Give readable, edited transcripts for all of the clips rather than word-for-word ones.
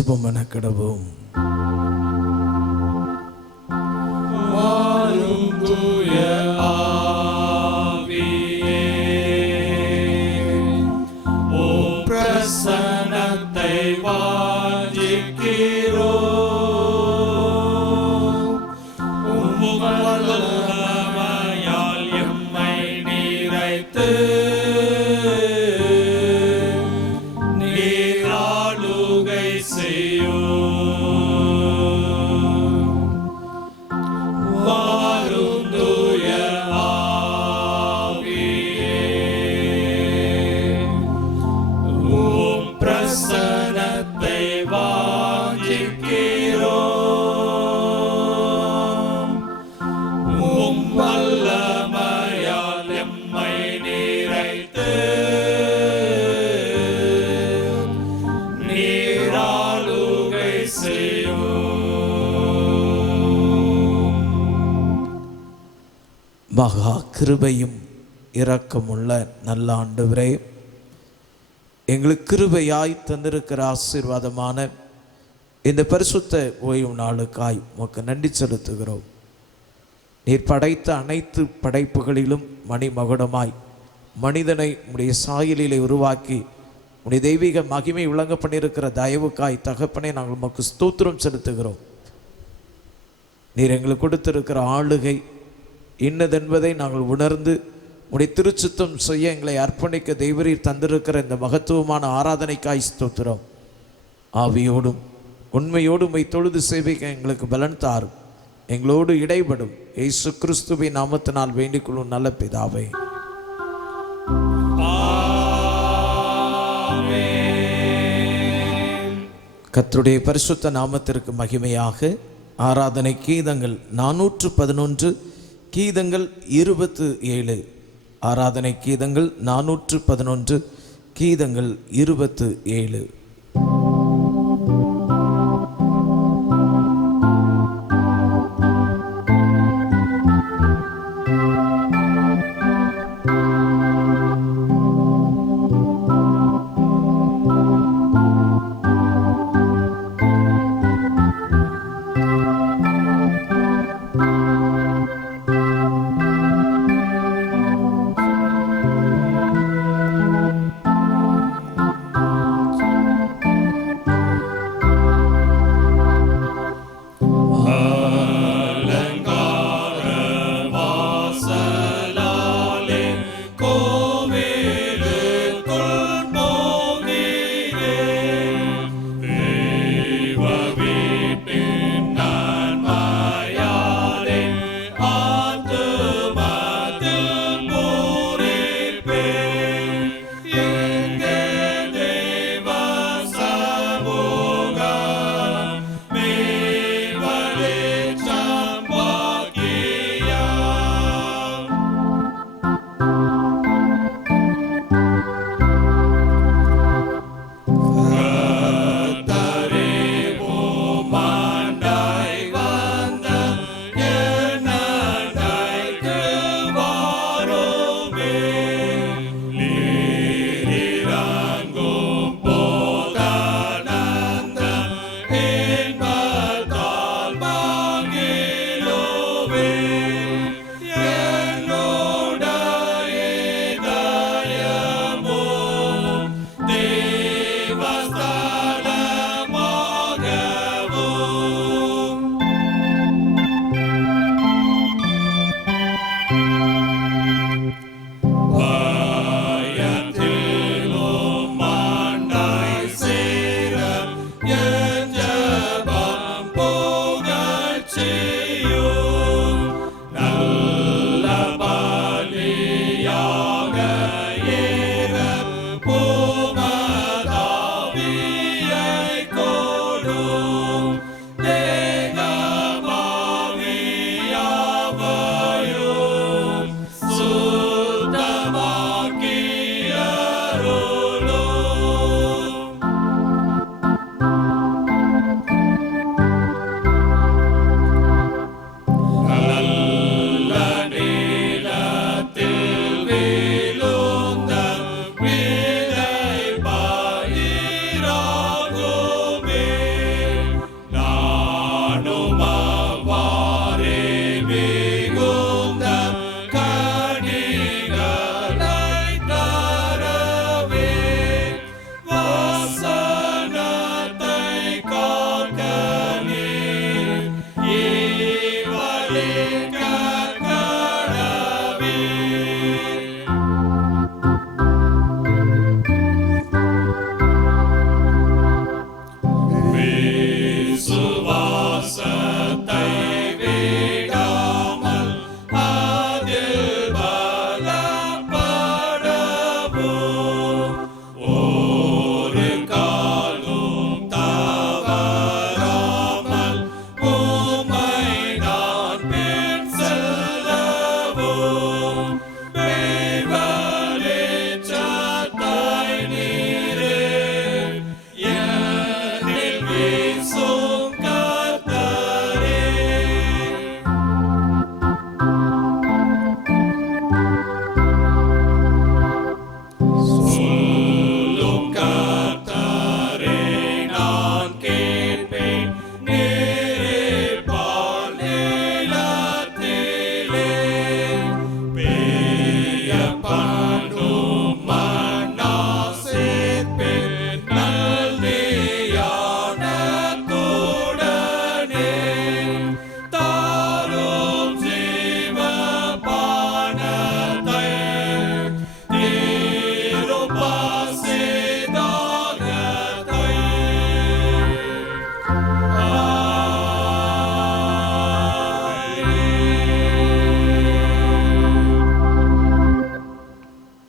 ஜெபம் பண்ண கடவோம். பிரசன்னத்தை வாஞ்சிக்கிறோ வல்லமையால் எம்மை நிறைத்து நீராளுகை செய்யோ. மகா கிருபையும் இரக்கமுள்ள நல்ல ஆண்டவரே, எங்களுக்கு கிருபையாய் தந்திருக்கிற ஆசீர்வாதமான இந்த பரிசுத்த ஓய்வு நாளுக்காய் உமக்கு நன்றி செலுத்துகிறோம். நீர் படைத்த அனைத்து படைப்புகளிலும் மணிமகுடமாய் மனிதனை உடைய சாயலிலே உருவாக்கி உடைய தெய்வீக மகிமை விளங்க பண்ணியிருக்கிற தயவுக்காய் தகப்பனை நாங்கள் உமக்கு ஸ்தோத்திரம் செலுத்துகிறோம். நீர் எங்களுக்கு கொடுத்திருக்கிற ஆளுகை இன்னதென்பதை நாங்கள் உணர்ந்து உடைய திருச்சித்தம் செய்ய எங்களை அர்ப்பணிக்க தெய்வரீர் தந்திருக்கிற இந்த மகத்துவமான ஆராதனைக்காய் ஸ்தோத்திரம். ஆவியோடும் உண்மையோடும் தொழுது சேவைக்க எங்களுக்கு பலன் தாரும். எங்களோடு இடைபடும் இயேசு கிறிஸ்துவின் நாமத்தினால் வேண்டிக் கொள்ளும் நல்ல பிதாவே. கர்த்தருடைய பரிசுத்த நாமத்திற்கு மகிமையாக ஆராதனை கீதங்கள் 411, கீதங்கள் 27. ஆராதனை கீதங்கள் 411, கீதங்கள் 27.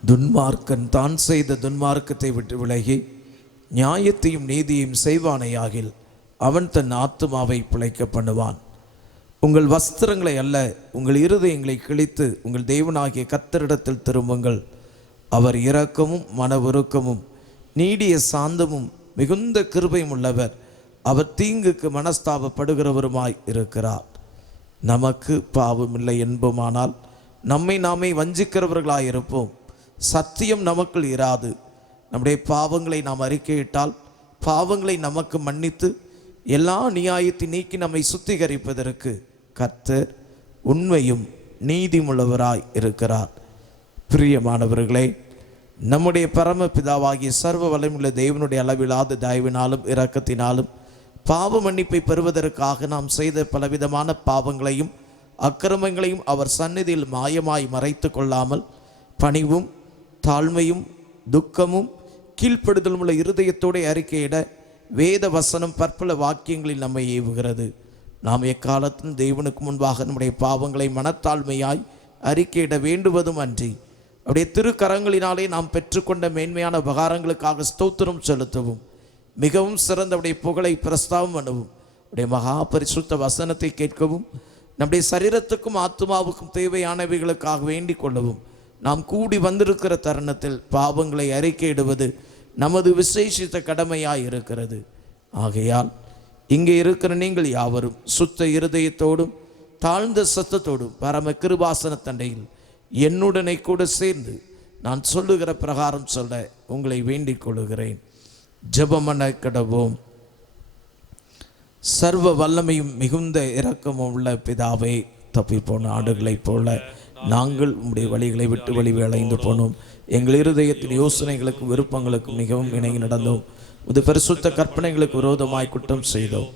துன்மார்க்கன் தான் செய்த துன்மார்க்கத்தை விட்டு விலகி நியாயத்தையும் நீதியையும் செய்வானையாகில் அவன் தன் ஆத்துமாவை பிழைக்க பண்ணுவான். உங்கள் வஸ்திரங்களை அல்ல, உங்கள் இருதயங்களை கிழித்து உங்கள் தேவனாகிய கர்த்தரிடத்தில் திரும்புங்கள். அவர் இரக்கமும் மனவுருக்கமும் நீடிய சாந்தமும் மிகுந்த கிருபையும் உள்ளவர். அவர் தீங்குக்கு மனஸ்தாபப்படுகிறவருமாய் இருக்கிறார். நமக்கு பாவமில்லை என்போமானால் நம்மை நாமே வஞ்சிக்கிறவர்களாய் இருப்போம். சத்தியம் நமக்குள் இராது. நம்முடைய பாவங்களை நாம் அறிக்கையிட்டால் பாவங்களை நமக்கு மன்னித்து எல்லா நியாயத்தை நீக்கி நம்மை சுத்திகரிப்பதற்கு கர்த்தர் உண்மையும் நீதியுள்ளவராய் இருக்கிறார். பிரியமானவர்களே, நம்முடைய பரமபிதாவாகிய சர்வ வல்லமையுள்ள தேவனுடைய அளவிலாத தயவினாலும் இரக்கத்தினாலும் பாவ மன்னிப்பை பெறுவதற்காக நாம் செய்த பலவிதமான பாவங்களையும் அக்கிரமங்களையும் அவர் சந்நிதியில் மாயமாய் மறைத்து கொள்ளாமல் பணிவும் தாழ்மையும் துக்கமும் கீழ்ப்படுதலும் உள்ள இருதயத்தோடு அறிக்கையிட வேத வசனம் பற்பல வாக்கியங்களில் நம்மை ஏவுகிறது. நாம் எக்காலத்திலும் தேவனுக்கு முன்பாக நம்முடைய பாவங்களை மனத்தாழ்மையாய் அறிக்கையிட வேண்டுவதும் அன்றி அவருடைய திருக்கரங்களினாலே நாம் பெற்றுக்கொண்ட மேன்மையான உபகாரங்களுக்காக ஸ்தோத்திரம் செலுத்தவும் மிகவும் சிறந்த அவருடைய புகழை பிரஸ்தாபம் பண்ணவும் அவருடைய மகா பரிசுத்த வசனத்தை கேட்கவும் நம்முடைய சரீரத்துக்கும் ஆத்மாவுக்கும் தேவையானவைகளுக்காக வேண்டிக் கொள்ளவும் நாம் கூடி வந்திருக்கிற தருணத்தில் பாவங்களை அறிக்கையிடுவது நமது விசேஷித்த கடமையாய் இருக்கிறது. ஆகையால் இங்கே இருக்கிற நீங்கள் யாவரும் சுத்த இருதயத்தோடும் தாழ்ந்த சத்தத்தோடும் பரம கிருபாசன தண்டையில் என்னுடனே கூட சேர்ந்து நான் சொல்லுகிற பிரகாரம் சொல்ல உங்களை வேண்டிக் கொள்கிறேன். ஜெபமன கடவோம். சர்வ வல்லமையும் மிகுந்த இரக்கமும் உள்ள பிதாவே, தப்பிப்போன ஆடுகளைப் போல நாங்கள் உம்முடைய வழிகளை விட்டு வழி அலைந்து போனோம். எங்கள் இருதயத்தின் யோசனைகளுக்கும் விருப்பங்களுக்கும் மிகவும் இணங்கி நடந்தோம். இது பரிசுத்த கற்பனைகளுக்கு விரோதமாய் குற்றம் செய்தோம்.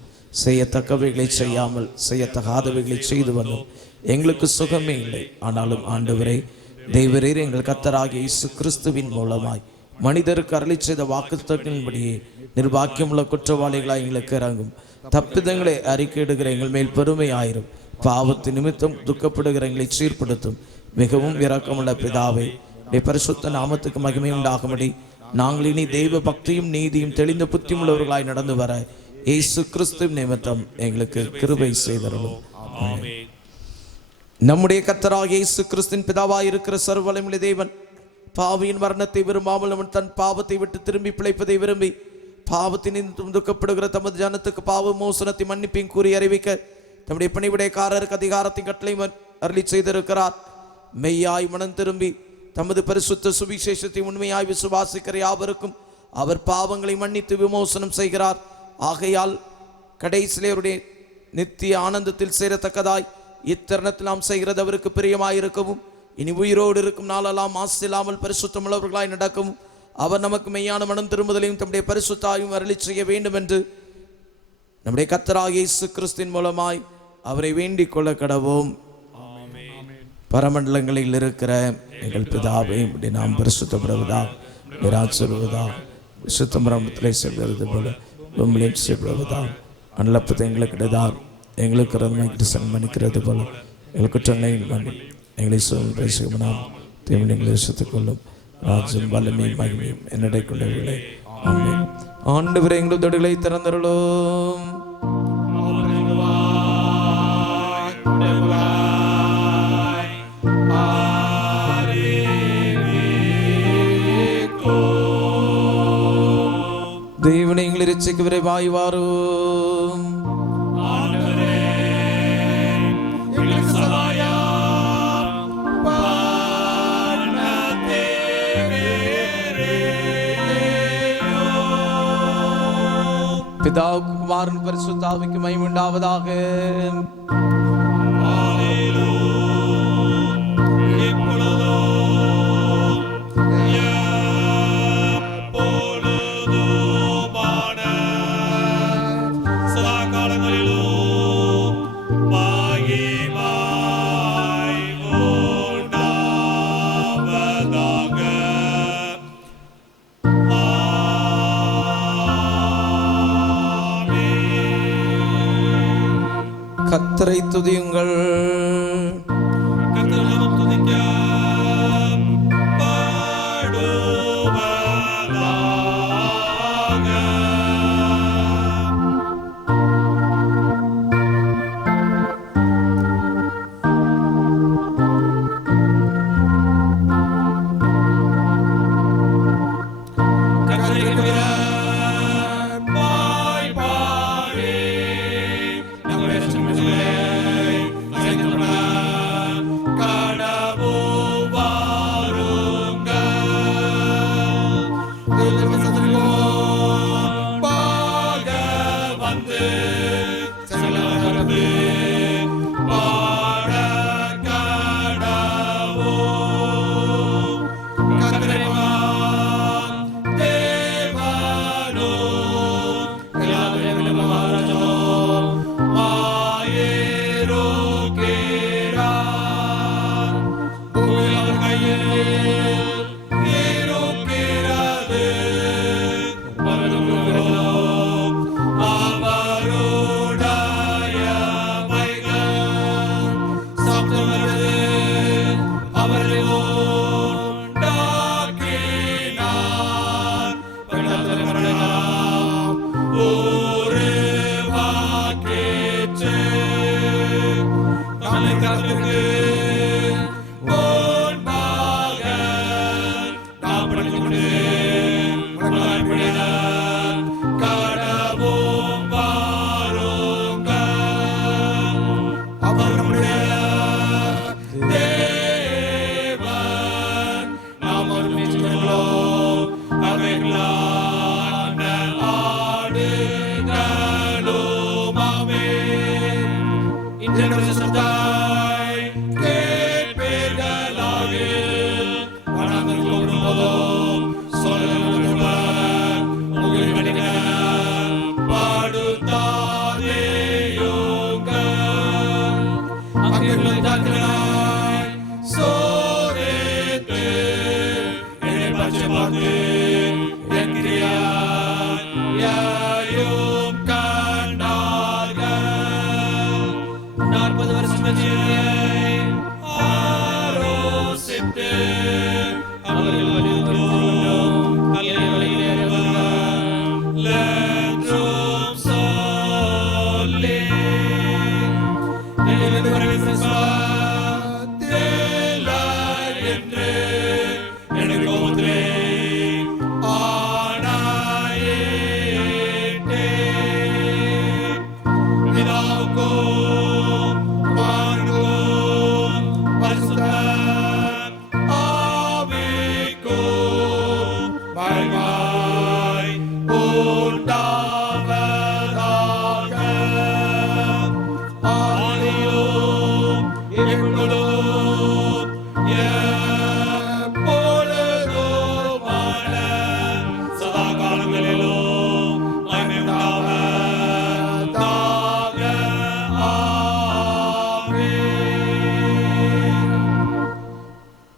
செய்யத்தக்கவைகளை செய்யாமல் செய்யத்தகாதவைகளை செய்து வந்தோம். எங்களுக்கு சுகமே இல்லை. ஆனாலும் ஆண்டவரே, தேவரீர் எங்கள் கர்த்தராகிய இயேசு கிறிஸ்துவின் மூலமாய் மனிதருக்கு அருளி செய்த வாக்குத்தத்தின்படியே நிர்வாக்கியமுள்ள குற்றவாளிகளாய் எங்களுக்கு இறங்கும். தப்பிதங்களை அறிக்கையிடுகிற எங்கள் மேல் பெருமை ஆயிரும். பாவத்து நிமித்தம் துக்கப்படுகிற எங்களை சீர்படுத்தும். மிகவும் இரக்கமுள்ள பிதாவே, பரிசுத்த நாமத்துக்கு மகிமை உண்டாகும்படி நாங்கள் இனி தெய்வ பக்தியும் நீதியும் தெளிந்த புத்தியுள்ளவர்களாய் நடந்து வர இயேசு கிறிஸ்து நிமித்தம் எங்களுக்கு கிருபை செய்தருளும். நம்முடைய கர்த்தராகிய இயேசு கிறிஸ்துவின் பிதாவாய் இருக்கிற சர்வ வல்லமையுள்ள தேவன் பாவியின் மரணத்தை விரும்பாமல் அவன் தன் பாவத்தை விட்டு திரும்பி பிழைப்பதை விரும்பி பாவத்தின் துக்கப்படுகிற தமது ஜனத்துக்கு பாவ மோசனத்தை மன்னிப்பையும் கூறி அறிவிக்க தம்முடைய பணிவிடைக்காரருக்கு அதிகாரத்தின் கட்டளை அருளி செய்திருக்கிறார். மெய்யாய் மனம் திரும்பி தமது பரிசுத்த சுவிசேஷத்தை உண்மையாய் விசுவாசிக்கிற யாவருக்கும் அவர் பாவங்களை மன்னித்து விமோசனம் செய்கிறார். ஆகையால் கடைசியிலே அவருடைய நித்திய ஆனந்தத்தில் சேரத்தக்கதாய் இத்தருணத்தில் நாம் செய்கிறது அவருக்கு பிரியமாயிருக்கவும் இனி உயிரோடு இருக்கும் நாளெல்லாம் ஆசில்லாமல் பரிசுத்தமுள்ளவர்களாய் நடக்கவும் அவர் நமக்கு மெய்யான மனம் திரும்புதலையும் தம்முடைய பரிசுத்தாயும் அருளி செய்ய வேண்டும் என்று நம்முடைய கர்த்தராகிய இயேசு கிறிஸ்துவின் மூலமாய் அவரை வேண்டிக் கொள்ள கடவோம். பரமண்டலங்களில் இருக்கிற எங்கள் பிதாவை இப்படி நாம் பரிசுத்தப்படுவதாக விராஜ் சொல்வதாக சுத்தமரத்திலே செல்வது போல உங்களையும் செய்வதாக அன்னப்பத்தை எங்களுக்கு இடைதான் எங்களுக்கு ரதமாக்கிட்டு சன்மானிக்கிறது போல எங்கள் குற்றங்களை மன்னி எங்களை பேசுகிறோம் தேவனை விசுத்துக்கொள்ளும் ராஜ்யம் வல்லமையும் மகிமையும் என்னடை கொண்டவர்களே ஆமென். ஆண்டவரே எங்கள் தொடுகளை திறந்தருளும். தேவனை எங்களை இரட்சிக்க விரைவாய் வாரும். பிதாவுக்கு குமாரன் பரிசுத்த ஆவிக்கு மகிமை உண்டாவதாக. கர்த்தரை துதியுங்கள். Della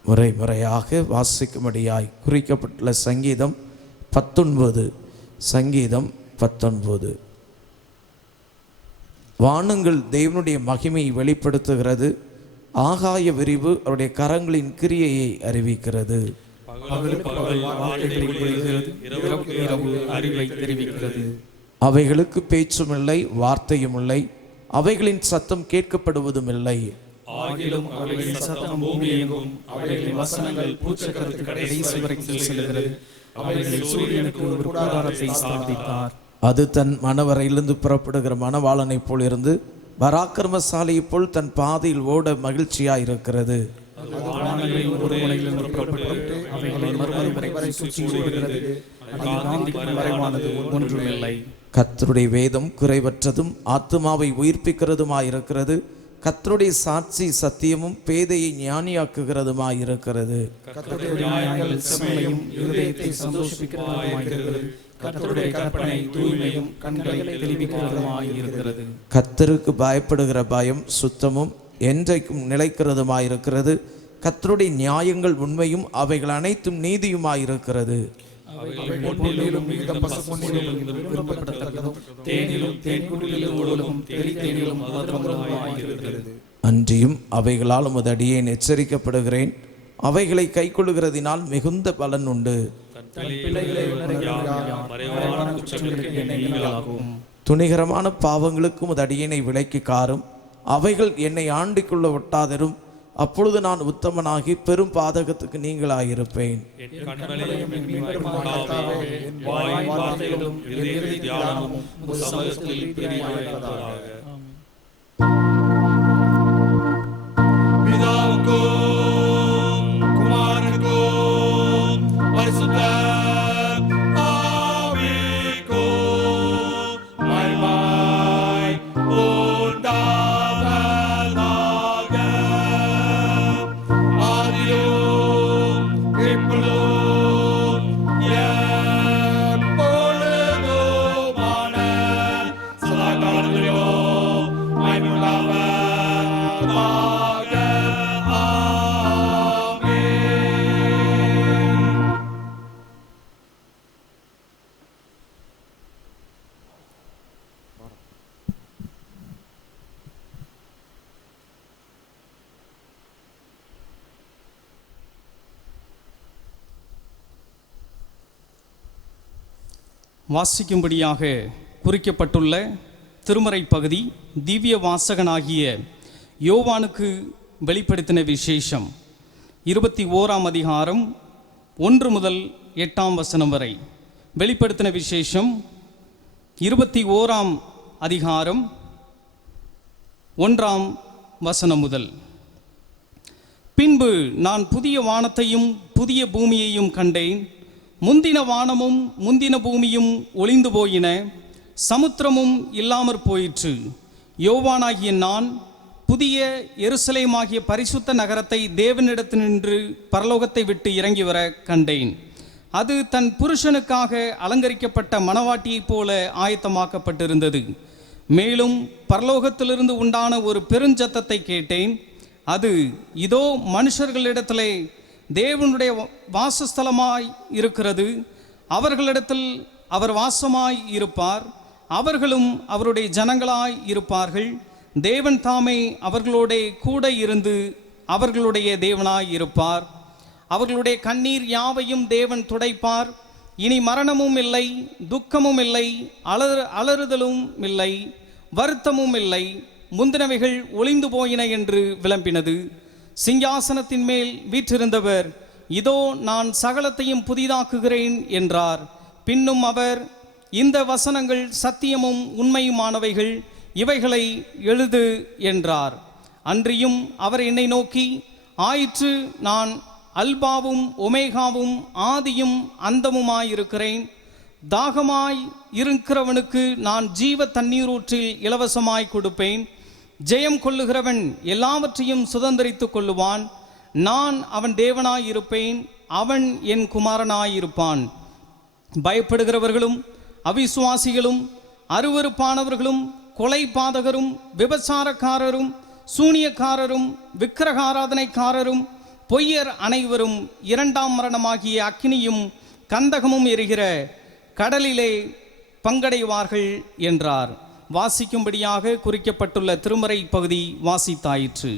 முறையாக வாசிக்கும்படியாய் குறிக்கப்பட்டுள்ள சங்கீதம் 19. வானங்கள் தேவனுடைய மகிமையை வெளிப்படுத்துகிறது, ஆகாய விரிவு அவருடைய கரங்களின் கிரியையை அறிவிக்கிறது. அவைகளுக்கு பேச்சும் இல்லை, வார்த்தையும் இல்லை, அவைகளின் சத்தம் கேட்கப்படுவதும் இல்லை. ஆகிலும் அவைகளின் சத்தம் பூமி எங்கும், அவைகளின் வசனங்கள் பூச்சக்கரத்துக்கு கடைசி வரைக்கும் செல்கிறது. அவைகளில் சூரியனுக்கு ஒரு கூடாரத்தை ஸ்தாபித்தார். அது தன் மணவரையிலிருந்து புறப்படுகிற மணவாளனை போல் இருந்து பராக்கிரமசாலியை போல் தன் பாதையில் ஓட மகிழ்ச்சியாய் இருக்கிறது. கர்த்தருடைய வேதம் குறைவற்றதும் ஆத்துமாவை உயிர்ப்பிக்கிறதுமாயிருக்கிறது. கர்த்தருடைய சாட்சி சத்தியமும் பேதையை ஞானியாக்குகிறதுமாயிருக்கிறது. கர்த்தருக்கு பயப்படுகிற பயம் சுத்தமும் என்றைக்கும் நிலைக்கிறதுமாயிருக்கிறது. கர்த்தருடைய நியாயங்கள் உண்மையும் அவைகள் அனைத்தும் நீதியுமாயிருக்கிறது. அன்றியும் அவைகளால் உமது அடியேன் எச்சரிக்கப்படுகிறேன். அவைகளை கைக்கொள்ளுகிறதினால் மிகுந்த பலன் உண்டு. துணிகரமான பாவங்களுக்கு உமது அடியேனை விலக்கி காரும். அவைகள் என்னை ஆண்டிக்கொள்ள ஒட்டாதரும். அப்பொழுது நான் உத்தமனாகி பெரும் பாதகத்துக்கு நீங்களாயிருப்பேன். வாசிக்கும்படியாக குறிக்கப்பட்டுள்ள திருமறை பகுதி திவ்ய வாசகனாகிய யோவானுக்கு வெளிப்படுத்தின விசேஷம் 21ஆம் அதிகாரம் 1 முதல் 8ஆம் வசனம் வரை. வெளிப்படுத்தின விசேஷம் 21ஆம் அதிகாரம் 1ஆம் வசனம் முதல். பின்பு நான் புதிய வானத்தையும் புதிய பூமியையும் கண்டேன். முந்தின வானமும் முந்தின பூமியும் ஒளிந்து போயின, சமுத்திரமும் இல்லாமற் போயிற்று. யோவானாகிய நான் புதிய எருசலேமாகிய பரிசுத்த நகரத்தை தேவனிடத்தினின்று பரலோகத்தை விட்டு இறங்கி வர கண்டேன். அது தன் புருஷனுக்காக அலங்கரிக்கப்பட்ட மணவாட்டியைப் போல ஆயத்தமாக்கப்பட்டிருந்தது. மேலும் பரலோகத்திலிருந்து உண்டான ஒரு பெருஞ்சத்தத்தை கேட்டேன். அது, இதோ மனுஷர்களிடத்திலே தேவனுடைய வாசஸ்தலமாய் இருக்கிறது. அவர்களிடத்தில் அவர் வாசமாய் இருப்பார். அவர்களும் அவருடைய ஜனங்களாய் இருப்பார்கள். தேவன் தாமே அவர்களோட கூட இருந்து அவர்களுடைய தேவனாய் இருப்பார். அவர்களுடைய கண்ணீர் யாவையும் தேவன் துடைப்பார். இனி மரணமும் இல்லை, துக்கமும் இல்லை, அலறுதலும் இல்லை, வருத்தமும் இல்லை. முந்தினவைகள் ஒளிந்து போயின என்று விளம்பினது. சிங்காசனத்தின் மேல் வீற்றிருந்தவர், இதோ நான் சகலத்தையும் புதிதாக்குகிறேன் என்றார். பின்னும் அவர், இந்த வசனங்கள் சத்தியமும் உண்மையுமானவைகள், இவைகளை எழுது என்றார். அன்றியும் அவர் என்னை நோக்கி, ஆயிற்று, நான் அல்பாவும் ஒமேகாவும் ஆதியும் அந்தமுமாயிருக்கிறேன். தாகமாய் இருக்கிறவனுக்கு நான் ஜீவ தண்ணீரூற்றில் இலவசமாய் கொடுப்பேன். ஜெயம் கொள்ளுகிறவன் எல்லாவற்றையும் சுதந்தரித்துக் கொள்ளுவான். நான் அவன் தேவனாயிருப்பேன், அவன் என் குமாரனாயிருப்பான். பயப்படுகிறவர்களும் அவிசுவாசிகளும் அருவருப்பானவர்களும் கொலை பாதகரும் விபச்சாரக்காரரும் சூனியக்காரரும் விக்கிரகாராதனைக்காரரும் பொய்யர் அனைவரும் இரண்டாம் மரணமாகிய அக்கினியும் கந்தகமும் எரிகிற கடலிலே பங்கடைவார்கள் என்றார். வாசிக்கும்படியாக குறிக்கப்பட்டுள்ள திருமறை பகுதி வாசித்தாயிற்று.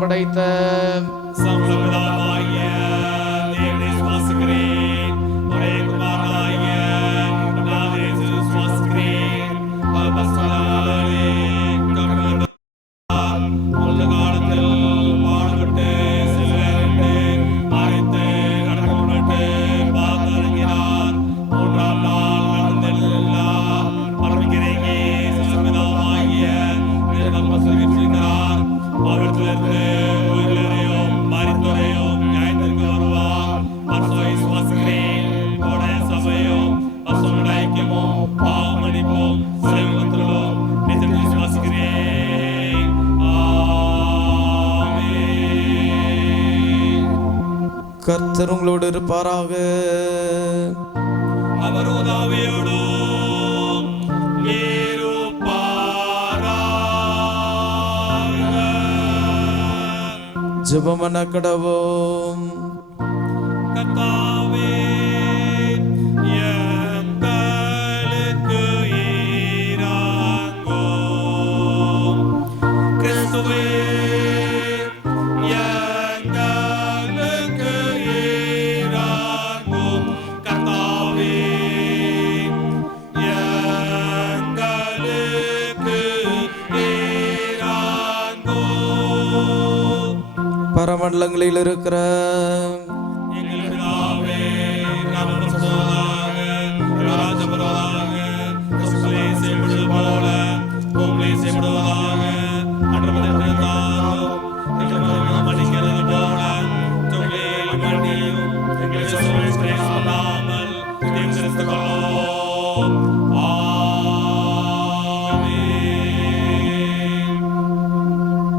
படைத்த சமூகமாகிய தேவனை சுவாசிக்கிறேன். ஒரே குமாரனாகிய நாதே சுவாசிக்கிறேன். பரிசுத்தராலே உள்ள காலத்தில் பாடுபட்டு சிலுவையிட்டு மரித்து அடக்கப்பட்டு பாதரங்கினார். மூன்றாம் நாள் நடந்தெல்லாம் மரணிக்கிறேங்க சமூகமாகிய சொல்கிறார். அவற்றிலிருந்து உயிரிழையும் மரித்தோரையும் நியாயத்திற்கு வருவார். பரிசுத்தரை சுவாசிக்கிறேன். உடைய சபையும் பரிசுத்த ஐக்கியமும் பாவமன்னிப்பும் சிலுவையிலும் நித்தியத்தை சுவாசிக்கிறேன். ஆமென். கர்த்தர் உங்களோடு இருப்பாராக. அவர் உதவியோடும் ஜெபம் பண்ண கடவோம். கர்த்தாவே, எங்களுக்கு இரங்கும். கிறிஸ்துவே, எங்களுக்கு இரங்கும். கர்த்தாவே, எங்களுக்கு இரங்கும். பரமண்டலங்களில் இருக்கிற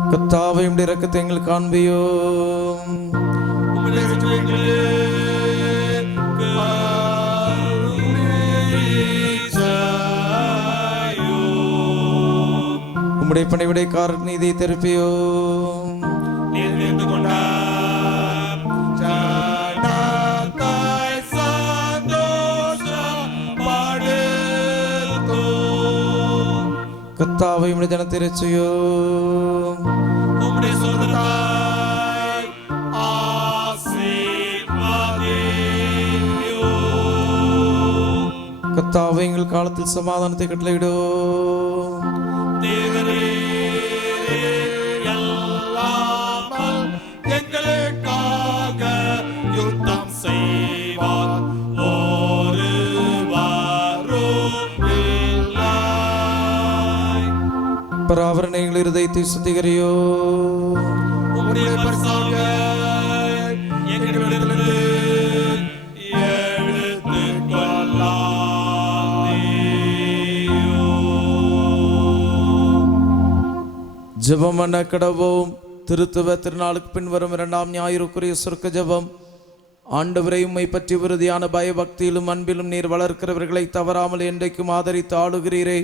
கர்த்தாவே, உம்முடைய இரக்கத்தை எங்களுக்கு காண்பியோ. உம்முடைய பணிவிடைக்காரர் நீதியை திருப்பியோ. கர்த்தாவே, உம்முடைய ஜனத்தை இரட்சியோ. கர்த்தாவே, எங்கள் காலத்தில் சமாதானத்தை கட்டளையிடோ. எங்களுக்காக யுத்தம் செய்வார் ஒருவரும் இல்லை. பராவரணை எங்கள் இருதயத்தை சுத்திகரியோ. உம்முடைய பரிசாக எங்களிடமிருந்து எடுத்துக் கொள்ளாதேயும். ஜெபம் பண்ண கடவோம். திருத்துவ திருநாளுக்கு பின்வரும் 2ஆம் ஞாயிறுக்குரிய சொர்க்க ஜெபம். ஆண்டவரை உம்மை பற்றி உறுதியான பயபக்தியிலும் அன்பிலும் நீர் வளர்க்கிறவர்களை தவறாமல் என்றைக்கும் ஆதரித்து ஆளுகிறீரே.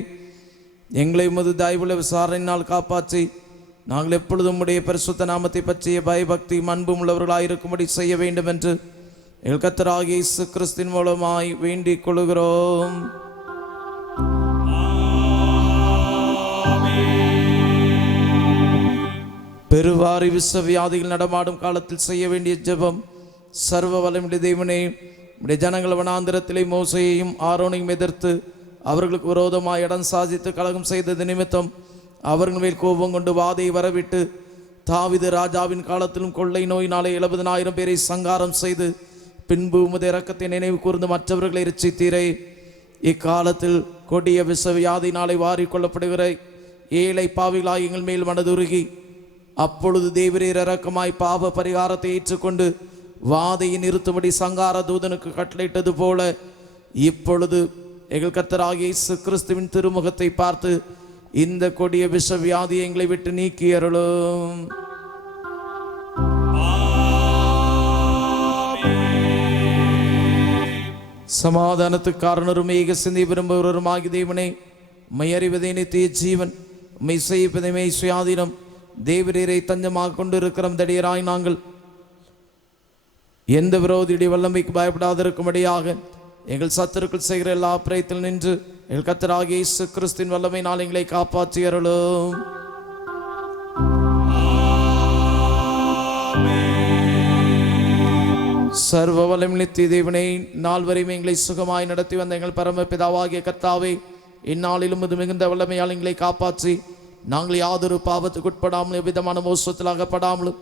எங்களை உமது தயவுள்ள விசாரணையினால் காப்பாற்றி நாங்கள் எப்பொழுதும் உடைய பரிசுத்த நாமத்தை பற்றிய பயபக்தியும் அன்பும் உள்ளவர்களாயிருக்கும்படி செய்ய வேண்டும் என்று எங்கள் கர்த்தராகிய இயேசு கிறிஸ்துவின் மூலமாய் வேண்டிக் கொள்கிறோம். பெருவாரி விஸ்வவியாதிகள் நடமாடும் காலத்தில் செய்ய வேண்டிய ஜெபம். சர்வ வல்லமையுள்ள தேவனே, உடைய ஜனங்கள் வனாந்திரத்திலே மோசேயையும் ஆரோனையும் எதிர்த்து அவர்களுக்கு விரோதமாய் இடம் சாதித்து கலகம் செய்தது நிமித்தம் அவர்கள் மேல் கோபம் கொண்டு வாதையை வரவிட்டு தாவீது ராஜாவின் காலத்திலும் கொள்ளை நோயினாலே 70,000 பேரை சங்காரம் செய்து பின்பு உமது இரக்கத்தை நினைவு கூர்ந்து மற்றவர்களை இரட்சித்தீரே. இக்காலத்தில் கொடிய விசவியாதினாலே வாரி கொள்ளப்படுகிற ஏழை பாவிகளாய் எங்கள் மேல் மனதுருகி அப்பொழுது தேவரீர் இரக்கமாய் பாவ பரிகாரத்தை ஏற்றுக்கொண்டு வாதையை நிறுத்தும்படி சங்கார தூதனுக்கு கட்டளையிட்டது போல இப்பொழுது எங்கள் கர்த்தராகிய இயேசு கிறிஸ்துவின் திருமுகத்தை பார்த்து இந்த கொடிய விஷவியாதியை எங்களை விட்டு நீக்கி அருளும். சமாதானத்துக்கு காரணரும் ஏக சிந்தை விரும்புகிறவருமாகி தேவனே, மை அறிவதே நித்திய ஜீவன், மை செய்வதை மெய் சுயாதீனம், தேவரீரை தஞ்சமாக கொண்டு இருக்கிற தடியராய் நாங்கள் எந்த விரோதியுடைய வல்லமைக்கு பயப்படாதிருக்கும்படியாக எங்கள் சத்துருக்கள் செய்கிற எல்லா பிரயத்தில் நின்று எங்கள் கர்த்தராகிய இயேசு கிறிஸ்துவின் வல்லமையினால் எங்களை காப்பாற்றி அருளும். சர்வ வல்லமையுள்ள தேவனே, நாள் வரையும் எங்களை சுகமாய் நடத்தி வந்த எங்கள் பரமபிதாவாகிய கர்த்தாவே, இந்நாளிலும் இது மிகுந்த வல்லமையால் எங்களை காப்பாற்றி நாங்கள் யாதொரு பாவத்துக்கு உட்படாமலும் எவ்விதமான மோசத்தில் அகப்படாமலும்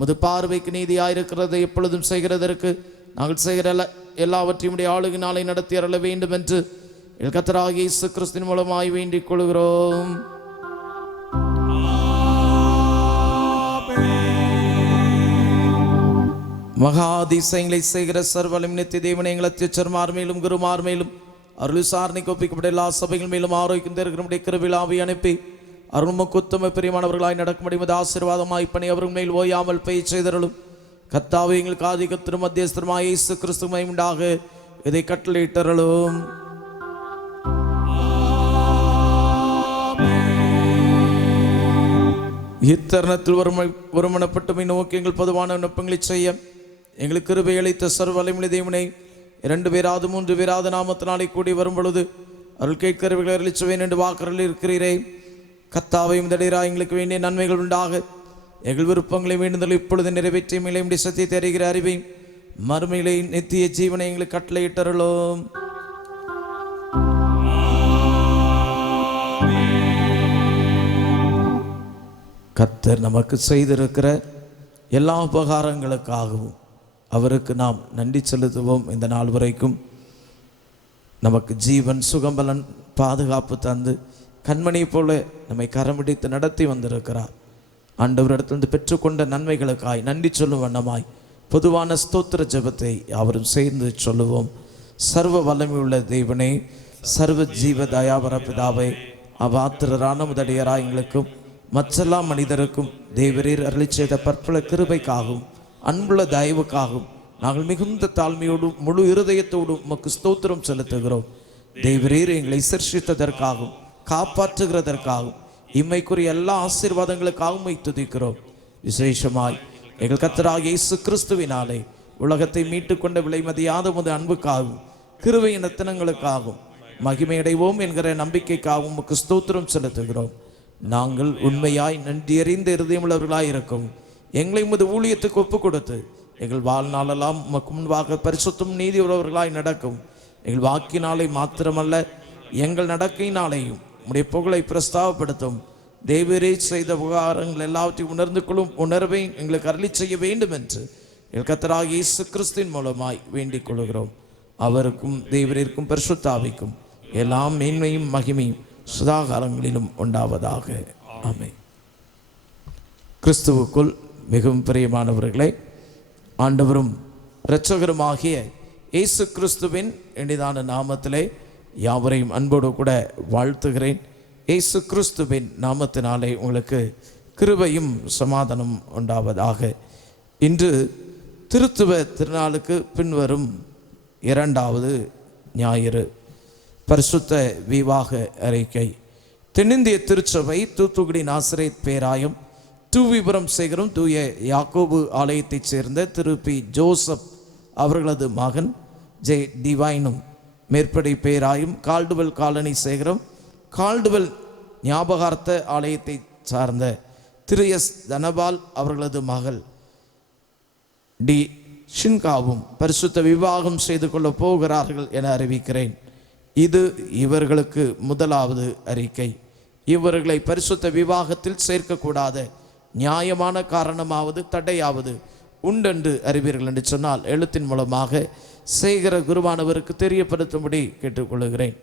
முது பார்வைக்கு நீதியாயிருக்கிறது எப்பொழுதும் செய்கிறதற்கு நாங்கள் செய்கிற எல்லாவற்றையும் ஆளுகினாலே நடத்தி அருள வேண்டும் என்று எங்கள் கர்த்தராகிய இயேசு கிறிஸ்துவின் மூலமாய் வேண்டிக் கொள்கிறோம். மகா அதிசயங்களை செய்கிற சர்வலம் நித்திய தேவனே, எங்கள் அத்தியட்சர்மார் மேலும் குருமார் மேலும் அருள் விசாரணைக்கு ஒப்பிக்கப்பட்ட எல்லா சபைகள் மேலும் ஆரோக்கியம் தருகிறமுடைய கிருபையாவை அனுப்பி அருள்முக்கு உத்தம பிரியமானவர்களாய் நடக்கும்படி உமது ஆசீர்வாதமாய் பணி அவர்கள் மேல் ஓயாமல் பெய்ய செய்தருளும். கர்த்தாவே, எங்களுக்கு ஆதிக்கத்திலும் மத்தியஸ்தருமாய் இயேசு கிறிஸ்துவை உண்டாக இதை கட்டளையிட்டருளும். இத்தருணத்தில் ஒருமனப்பட்டுமை நோக்கி எங்கள் பொதுவான விண்ணப்பங்களை செய்ய எங்களுக்கு கிருபை அளித்த சர்வ வல்லமையுள்ள தேவனே, 2 பேராது 3 பேராது நாமத்தினாலே கூடி வரும் பொழுது அருள் கேட்கிறவர்களை அருளிச்சுவேன் என்று வாக்குறுதியில் இருக்கிறீரே. கர்த்தாவையும் தடையராய் எங்களுக்கு வேண்டிய நன்மைகள் உண்டாக எங்கள் விருப்பங்களை வேண்டுதல் இப்பொழுது நிறைவேற்றிய மேலே சத்தியத்தை அறிகிற அறிவையும் மறுமையிலே நித்திய ஜீவனை எங்களுக்கு கட்டளையிட்டருளும். கர்த்தர் நமக்கு செய்திருக்கிற எல்லா உபகாரங்களுக்காகவும் அவருக்கு நாம் நன்றி செலுத்துவோம். இந்த நாள் வரைக்கும் நமக்கு ஜீவன் சுகம்பலன் பாதுகாப்பு தந்து கண்மணி போல நம்மை கரமிடித்து நடத்தி வந்திருக்கிறார். ஆண்டவரிடத்திலிருந்து பெற்றுக்கொண்ட நன்மைகளுக்காய் நன்றி சொல்லும் வண்ணமாய் பொதுவான ஸ்தோத்திர ஜெபத்தை அவரும் சேர்ந்து சொல்லுவோம். சர்வ வல்லமையுள்ள தேவனே, சர்வ ஜீவ தயாபர பிதாவை, அவாத்திரரான முதலியராய் எங்களுக்கும் மற்றெல்லா மனிதருக்கும் தேவரீர் அருளி செய்த பற்பல கிருபைக்காகவும் அன்புள்ள தயவுக்காகவும் நாங்கள் மிகுந்த தாழ்மையோடும் முழு இருதயத்தோடும் உமக்கு ஸ்தோத்திரம் செலுத்துகிறோம். தேவரீர் எங்களை சிருஷ்டித்ததற்காகவும் காப்பாற்றுகிறதற்காகவும் இம்மைக்குரிய எல்லா ஆசீர்வாதங்களுக்காகவும் துதிக்கிறோம். விசேஷமாய் எங்கள் கர்த்தராகிய இயேசு கிறிஸ்துவினாலே உலகத்தை மீட்டு கொண்ட விலைமதியாத உமது அன்புக்காகவும் கிருபையின் ரத்தினங்களுக்காகவும் மகிமையடைவோம் என்கிற நம்பிக்கைக்காகவும் உமக்கு ஸ்தோத்திரம் செலுத்துகிறோம். நாங்கள் உண்மையாய் நன்றியறிந்த இருதயமுள்ளவர்களாய் இருக்கும் எங்களை உமது ஊழியத்துக்கு ஒப்பு கொடுத்து எங்கள் வாழ்நாளெல்லாம் உமக்கு முன்பாக பரிசுத்தம் நீதி உள்ளவர்களாய் நடக்கும். எங்கள் வாக்கினாலே மாத்திரமல்ல, எங்கள் நடக்கையினாலேயும் உம்முடைய புகழை பிரஸ்தாபப்படுத்தும். தேவரே செய்த உபகாரங்கள் எல்லாவற்றையும் உணர்ந்து கொள்ளும் உணர்வை எங்களுக்கு அருளி செய்ய வேண்டும் என்று எங்கள் கர்த்தராகிய இயேசு கிறிஸ்துவின் மூலமாய் வேண்டிக் கொள்கிறோம். அவருக்கும் தேவரிற்கும் பரிசுத்த ஆவிக்கும் எல்லாம் மேன்மையும் மகிமையும் சதாகாலங்களிலும் உண்டாவதாக. ஆமென். கிறிஸ்துவுக்குள் மிகவும் பிரியமானவர்களே, ஆண்டவரும் இரட்சகருமாகிய இயேசு கிறிஸ்துவின் இனிதான நாமத்திலே யாவரையும் அன்போடு கூட வாழ்த்துகிறேன். இயேசு கிறிஸ்துவின் நாமத்தினாலே உங்களுக்கு கிருபையும் சமாதானம் உண்டாவதாக. இன்று திருத்துவ திருநாளுக்கு பின்வரும் 2வது ஞாயிறு, பரிசுத்த விவாக அறிக்கை. தென்னிந்திய திருச்சபை தூத்துக்குடி நாசரேத் பேராயம் தூவிபுரம் சேகரம் தூய யாக்கோபு ஆலயத்தைச் சேர்ந்த திரு பி. ஜோசப் அவர்களது மகன் ஜே. டிவைனும், மேற்படி பேராயும் கால்டுவெல் காலனி சேகரம் கால்டுவெல் ஞாபகார்த்த ஆலயத்தை சார்ந்த திரு எஸ். தனபால் அவர்களது மகள் டி. ஷின்காவும் பரிசுத்த விவாகம் செய்து கொள்ள போகிறார்கள் என அறிவிக்கிறேன். இது இவர்களுக்கு முதலாவது அறிக்கை. இவர்களை பரிசுத்த விவாகத்தில் சேர்க்கக்கூடாத நியாயமான காரணமாவது தடையாவது உண்டென்று அறிவீர்கள் என்று சொன்னால் எழுத்தின் மூலமாக சேகர குருவானவருக்கு தெரியப்படுத்தும்படி கேட்டுக்கொள்கிறேன்.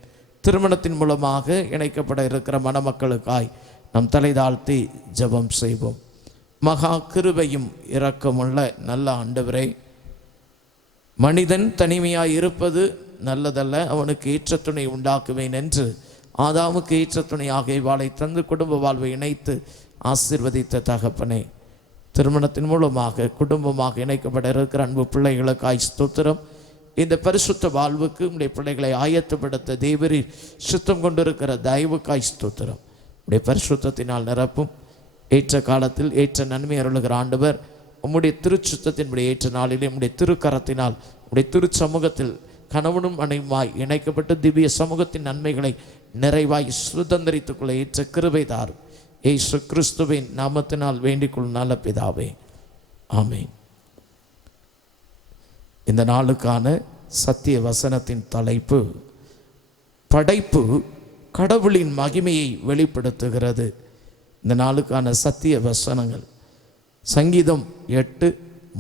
திருமணத்தின் மூலமாக இணைக்கப்பட இருக்கிற மணமக்களுக்காய் நம் தலை தாழ்த்தி ஜெபம் செய்வோம். மகா கிருபையும் இரக்கமுள்ள நல்ல ஆண்டவரே, மனிதன் தனிமையாய் இருப்பது நல்லதல்ல, அவனுக்கு ஏற்ற துணை உண்டாக்குவேன் என்று ஆதாமுக்கு ஏற்ற துணையாக இவாளை தந்து குடும்ப வாழ்வை இணைத்து ஆசீர்வதித்த தகப்பனே, திருமணத்தின் மூலமாக குடும்பமாக இணைக்கப்பட இருக்கிற அன்பு பிள்ளைகளுக்காய் ஸ்தோத்திரம். இந்த பரிசுத்த வாழ்வுக்கு உடைய பிள்ளைகளை ஆயத்தப்படுத்த தேவரீர் சுத்தம் கொண்டிருக்கிற தயவுக்காய் ஸ்தோத்திரம். உடைய பரிசுத்தத்தினால் நிரப்பும். ஏற்ற காலத்தில் ஏற்ற நன்மை அருளுகிற ஆண்டவர், உம்முடைய திருச்சுத்தத்தினுடைய ஏற்ற நாளிலே உம்முடைய திருக்கரத்தினால் உடைய திருச்சமூகத்தில் கணவனும் மனைவியுமாய் இணைக்கப்பட்டு திவ்ய சமூகத்தின் நன்மைகளை நிறைவாய் சுதந்திரித்துக் கொள்ள ஏற்ற கிருபை தாரும். இயேசு கிறிஸ்துவின் நாமத்தினால் வேண்டிக்கொள்ளும் நல்ல பிதாவே, ஆமென். இந்த நாளுக்கான சத்திய வசனத்தின் தலைப்பு, படைப்பு கடவுளின் மகிமையை வெளிப்படுத்துகிறது. இந்த நாளுக்கான சத்திய வசனங்கள் சங்கீதம் 8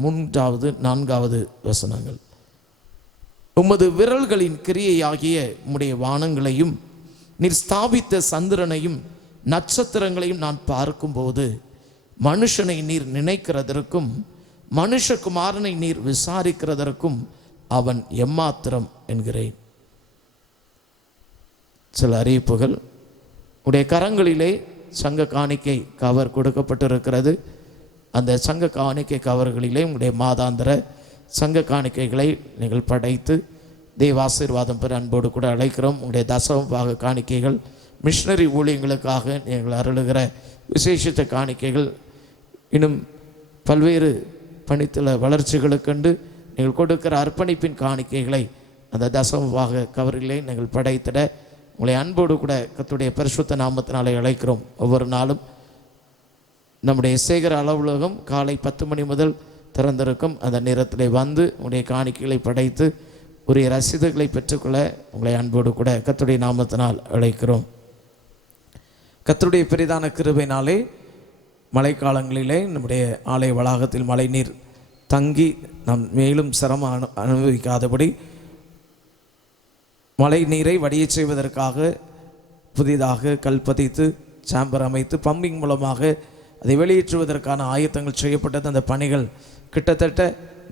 3, 4 வசனங்கள். உமது விரல்களின் கிரியையாகிய உம்முடைய வானங்களையும் நீர் ஸ்தாபித்த சந்திரனையும் நட்சத்திரங்களையும் நான் பார்க்கும்போது மனுஷனை நீர் நினைக்கிறதற்கும் மனுஷகுமாரனை நீர் விசாரிக்கிறதற்கும் அவன் எம்மாத்திரம் என்கிறேன். சில அறிவிப்புகள். உடைய கரங்களிலே சங்க காணிக்கை கவர் கொடுக்கப்பட்டிருக்கிறது. அந்த சங்க காணிக்கை கவர்களிலே உங்களுடைய மாதாந்திர சங்க காணிக்கைகளை நீங்கள் படைத்து தெய்வாசீர்வாதம் பெற அன்போடு கூட அழைக்கிறோம். உங்களுடைய தசமபாக காணிக்கைகள், மிஷனரி ஊழியங்களுக்காக நீங்கள் அருளுகிற விசேஷித்த காணிக்கைகள், இன்னும் பல்வேறு பணித்தள வளர்ச்சிகளுக்கென்று நீங்கள் கொடுக்கிற அர்ப்பணிப்பின் காணிக்கைகளை அந்த தசமபாக கவரிலே நீங்கள் படைத்திட உங்களை அன்போடு கூட கர்த்தருடைய பரிசுத்த நாமத்தினாலே அழைக்கிறோம். ஒவ்வொரு நாளும் நம்முடைய சேகர அலுவலகம் காலை 10 மணி முதல் திறந்திருக்கும். அந்த நேரத்தில் வந்து உங்களுடைய காணிக்கைகளை படைத்து உரிய ரசீதுகளை பெற்றுக்கொள்ள உங்களை அன்போடு கூட கர்த்தருடைய நாமத்தினால் அழைக்கிறோம். கர்த்தருடைய பெரிதான கிருபையினாலே மழைக்காலங்களிலே நம்முடைய ஆலய வளாகத்தில் மழை நீர் தங்கி நாம் மேலும் சிரமம் அனுபவிக்காதபடி மழை நீரை வடிய செய்வதற்காக புதிதாக கல்பதித்து சாம்பர் அமைத்து பம்பிங் மூலமாக அதை வெளியேற்றுவதற்கான ஆயத்தங்கள் செய்யப்பட்டது. அந்த பணிகள் கிட்டத்தட்ட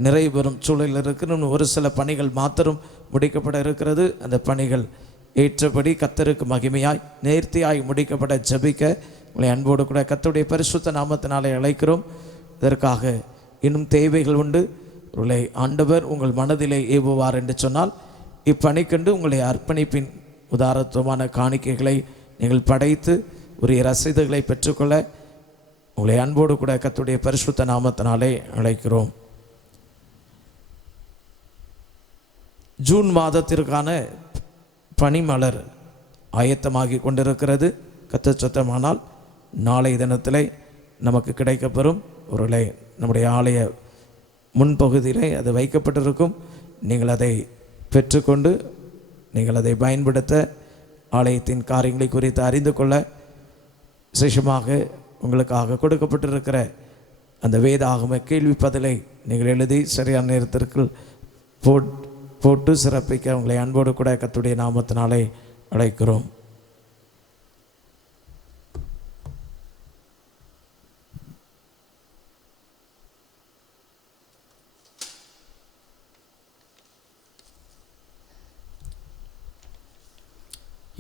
நிறைவு பெறும் சூழலில் இருக்கிற ஒரு சில பணிகள் மாத்திரம் முடிக்கப்பட இருக்கிறது. அந்த பணிகள் ஏற்றபடி கர்த்தருக்கு மகிமையாய் நேர்த்தியாய் முடிக்கப்பட ஜெபிக்க உங்களை அன்போடு கூட கர்த்தருடைய பரிசுத்த நாமத்தினாலே அழைக்கிறோம். இதற்காக இன்னும் தேவைகள் உண்டு. உங்களை ஆண்டவர் உங்கள் மனதிலே ஏவுவார் என்று சொன்னால் இப்பணிக்கண்டு உங்களுடைய அர்ப்பணிப்பின் உதாரணத்துவமான காணிக்கைகளை நீங்கள் படைத்து உரிய ரசீதுகளை பெற்றுக்கொள்ள உங்களை அன்போடு கூட கர்த்தருடைய பரிசுத்த நாமத்தினாலே அழைக்கிறோம். ஜூன் மாதத்திற்கான பனிமலர் ஆயத்தமாகி கொண்டிருக்கிறது. கர்த்தர் சுத்தமானால் நாளை தினத்திலே நமக்கு கிடைக்கப்பெறும். ஒருவேளை நம்முடைய ஆலய முன்பகுதியிலே அது வைக்கப்பட்டிருக்கும். நீங்கள் அதை பெற்றுக்கொண்டு நீங்கள் அதை பயன்படுத்த ஆலயத்தின் காரியங்களை குறித்து அறிந்து கொள்ள விசேஷமாக உங்களுக்காக கொடுக்கப்பட்டிருக்கிற அந்த வேதாகம கேள்வி பதிலை நீங்கள் எழுதி சரியான நேரத்திற்கு போட்டு சிறப்பிக்க உங்களை அன்போடு கூட கர்த்தருடைய நாமத்தினாலே அழைக்கிறோம்.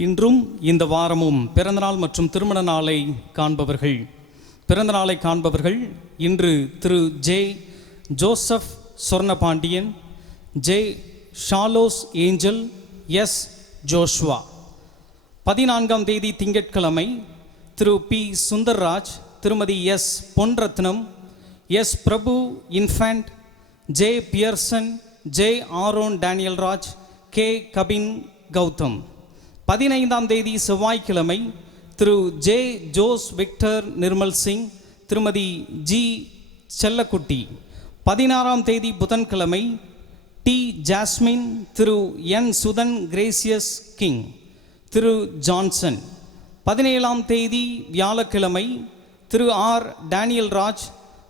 இன்றும் இந்த வாரமும் பிறந்தநாள் மற்றும் திருமண நாளை காண்பவர்கள் இன்று திரு ஜே ஜோசப் சொர்ணபாண்டியன், ஜே ஷாலோஸ் ஏஞ்சல், எஸ் ஜோஷ்வா. 14ஆம் தேதி திங்கட்கிழமை திரு பி சுந்தர்ராஜ், திருமதி S Ponrathnam, S Prabhu infant, J Pearson, J Aaron Daniel Raj, K Kabin Gautham. 15ஆம் தேதி செவ்வாய்க்கிழமை திரு J Jose Victor Nirmal Singh, திருமதி ஜி செல்லக்குட்டி. 16ஆம் தேதி புதன்கிழமை டி ஜாஸ்மின், திரு என் சுதன் கிரேசியஸ் கிங், திரு ஜான்சன். 17ஆம் தேதி வியாழக்கிழமை திரு ஆர் டேனியல் ராஜ்,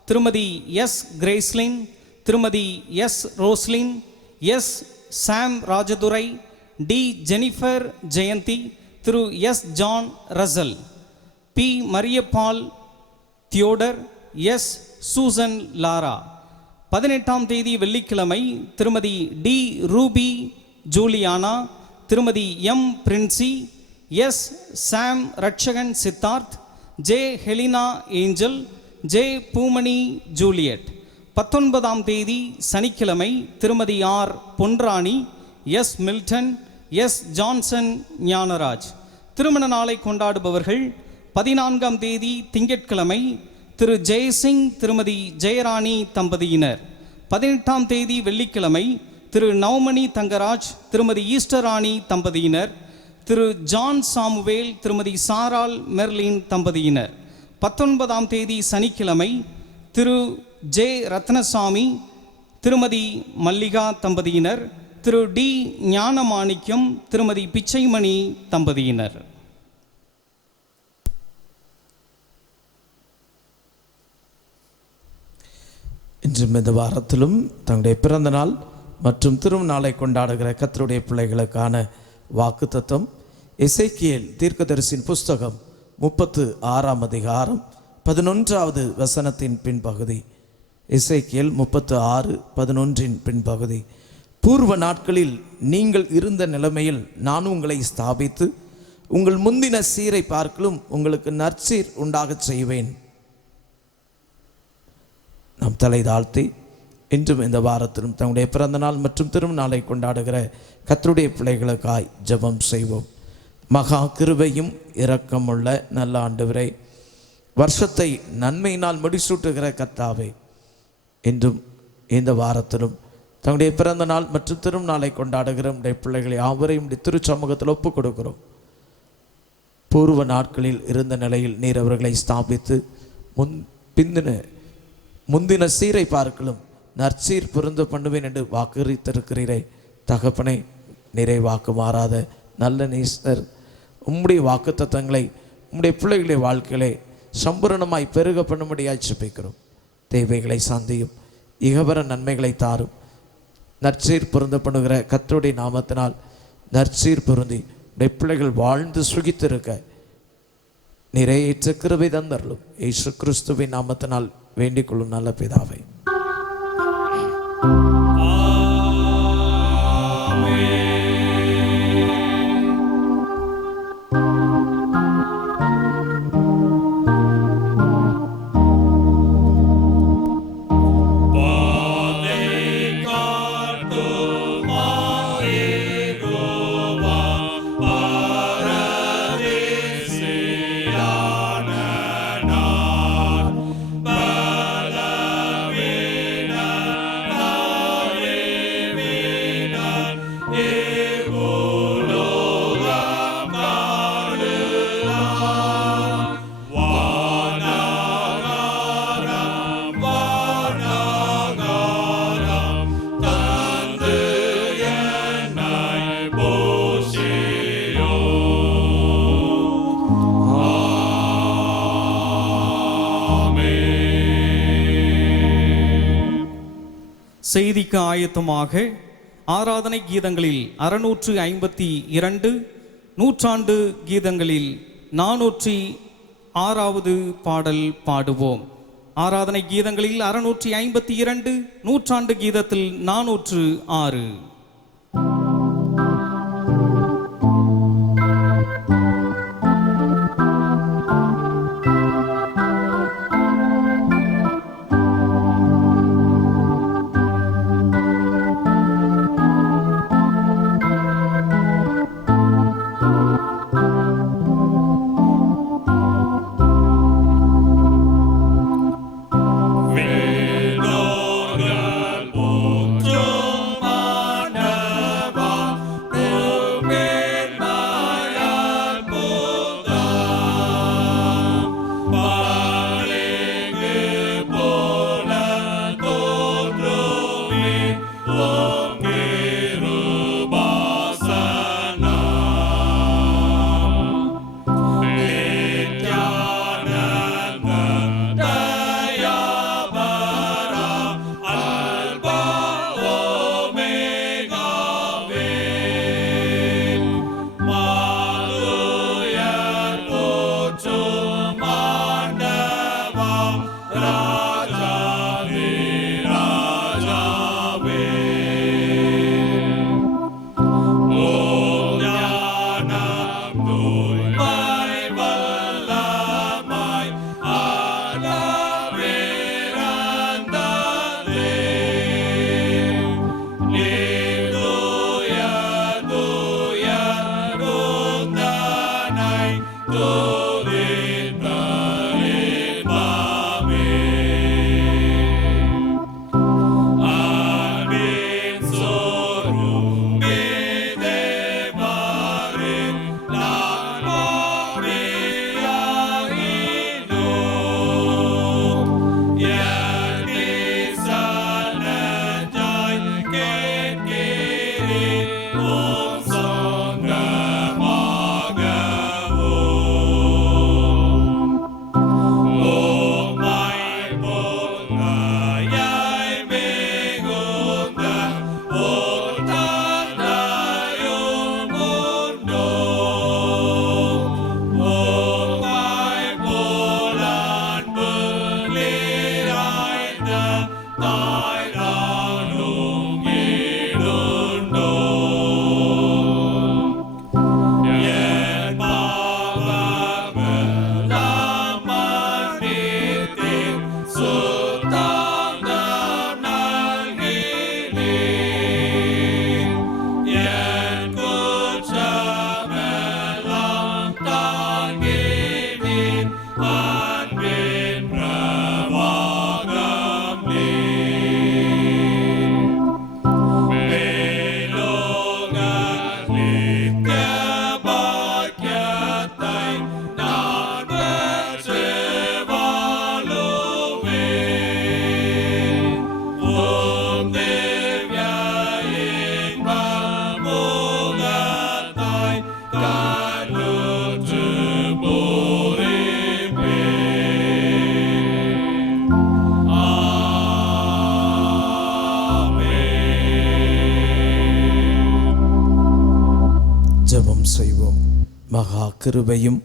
திருமதி எஸ் கிரேஸ்லின், திருமதி S Roslin, S Sam Rajadurai, T Jennifer Jayanthi, திரு S John Russell, P Mariapal Theodore, S Susan Laura. 18ஆம் தேதி வெள்ளிக்கிழமை திருமதி டி ரூபி ஜூலியானா, திருமதி M Princy, S Sam Ratchagan Siddharth, J Helena Angel, J Poomani Juliet. 19ஆம் தேதி சனிக்கிழமை திருமதி R Ponrani, S Milton, S Johnson Gnanaraj. திருமண நாளை கொண்டாடுபவர்கள் 14ஆம் தேதி திங்கட்கிழமை திரு ஜெயசிங், திருமதி ஜெயராணி தம்பதியினர். 18ஆம் தேதி வெள்ளிக்கிழமை திரு நவமணி தங்கராஜ், திருமதி ஈஸ்டராணி தம்பதியினர், திரு ஜான் சாமுவேல், திருமதி சாரால் மெர்லின் தம்பதியினர். 19ஆம் தேதி சனிக்கிழமை திரு ஜே ரத்னசாமி, திருமதி மல்லிகா தம்பதியினர், திரு டி ஞானமாணிக்கம், திருமதி பிச்சைமணி தம்பதியினர். இன்றும் இந்த வாரத்திலும் தங்களுடைய பிறந்த நாள் மற்றும் திருமண நாளை கொண்டாடுகிற கர்த்தருடைய பிள்ளைகளுக்கான வாக்குத்தத்தம் எசேக்கியேல் தீர்க்கதரிசியின் புஸ்தகம் 36ஆம் அதிகாரம் 11வது வசனத்தின் பின்பகுதி. எசேக்கியேல் 36:11 பின்பகுதி. பூர்வ நாட்களில் நீங்கள் இருந்த நிலைமையில் நான் உங்களை ஸ்தாபித்து உங்கள் முந்தின சீரை பார்க்கலும் உங்களுக்கு நற்சீர் உண்டாகச் செய்வேன். நாம் தலை தாழ்த்தி இன்றும் இந்த வாரத்திலும் தங்களுடைய பிறந்த நாள் மற்றும் திருமண நாளை கொண்டாடுகிற கர்த்தருடைய பிள்ளைகளுக்காய் ஜெபம் செய்வோம். மகா கிருபையும் இரக்கமுள்ள நல்ல ஆண்டவரே, வருஷத்தை நன்மையினால் முடிசூட்டுகிற கர்த்தாவே, இன்றும் இந்த வாரத்திலும் தங்களுடைய பிறந்த நாள் மற்றும் திருமண நாளை கொண்டாடுகிற நம்முடைய பிள்ளைகளை யாவரையும் திருச்சமூகத்தில் ஒப்புக் கொடுக்கிறோம். பூர்வ நாட்களில் இருந்த நிலையில் நீர் அவர்களை ஸ்தாபித்து முந்தின சீரை பார்க்கலும் நற்சீர் பொருந்த பண்ணுவேன் என்று வாக்குறுத்திருக்கிறீரே தகப்பனை, நிறைவாக்கு மாறாத நல்ல நேசர், உம்முடைய வாக்குத்தத்தங்களை உம்முடைய பிள்ளைகளுடைய வாழ்க்கையிலே சம்பூரணமாய் பெருக பண்ணும்படியாய் ஜெபிக்கிறோம். தேவைகளை சாந்தியும் இகபர நன்மைகளை தாரும். நற்சீர் பொருந்த பண்ணுகிற கர்த்தருடைய நாமத்தினால் நற்சீர் பொருந்தி உடைய பிள்ளைகள் வாழ்ந்து சுகித்திருக்க நிறைவேற்ற கிருபை தந்தருளும். இயேசு கிறிஸ்துவின் நாமத்தினால் வேண்டிக் கொள்ளும் நல்ல பிதாவே. செய்திக்கு ஆயத்தமாக ஆராதனை கீதங்களில் 652, நூற்றாண்டு கீதங்களில் 406வது பாடல் பாடுவோம். ஆராதனை கீதங்களில் 652, நூற்றாண்டு கீதத்தில் 406. ஜெபம் செய்வோம். மகா கிருபையும்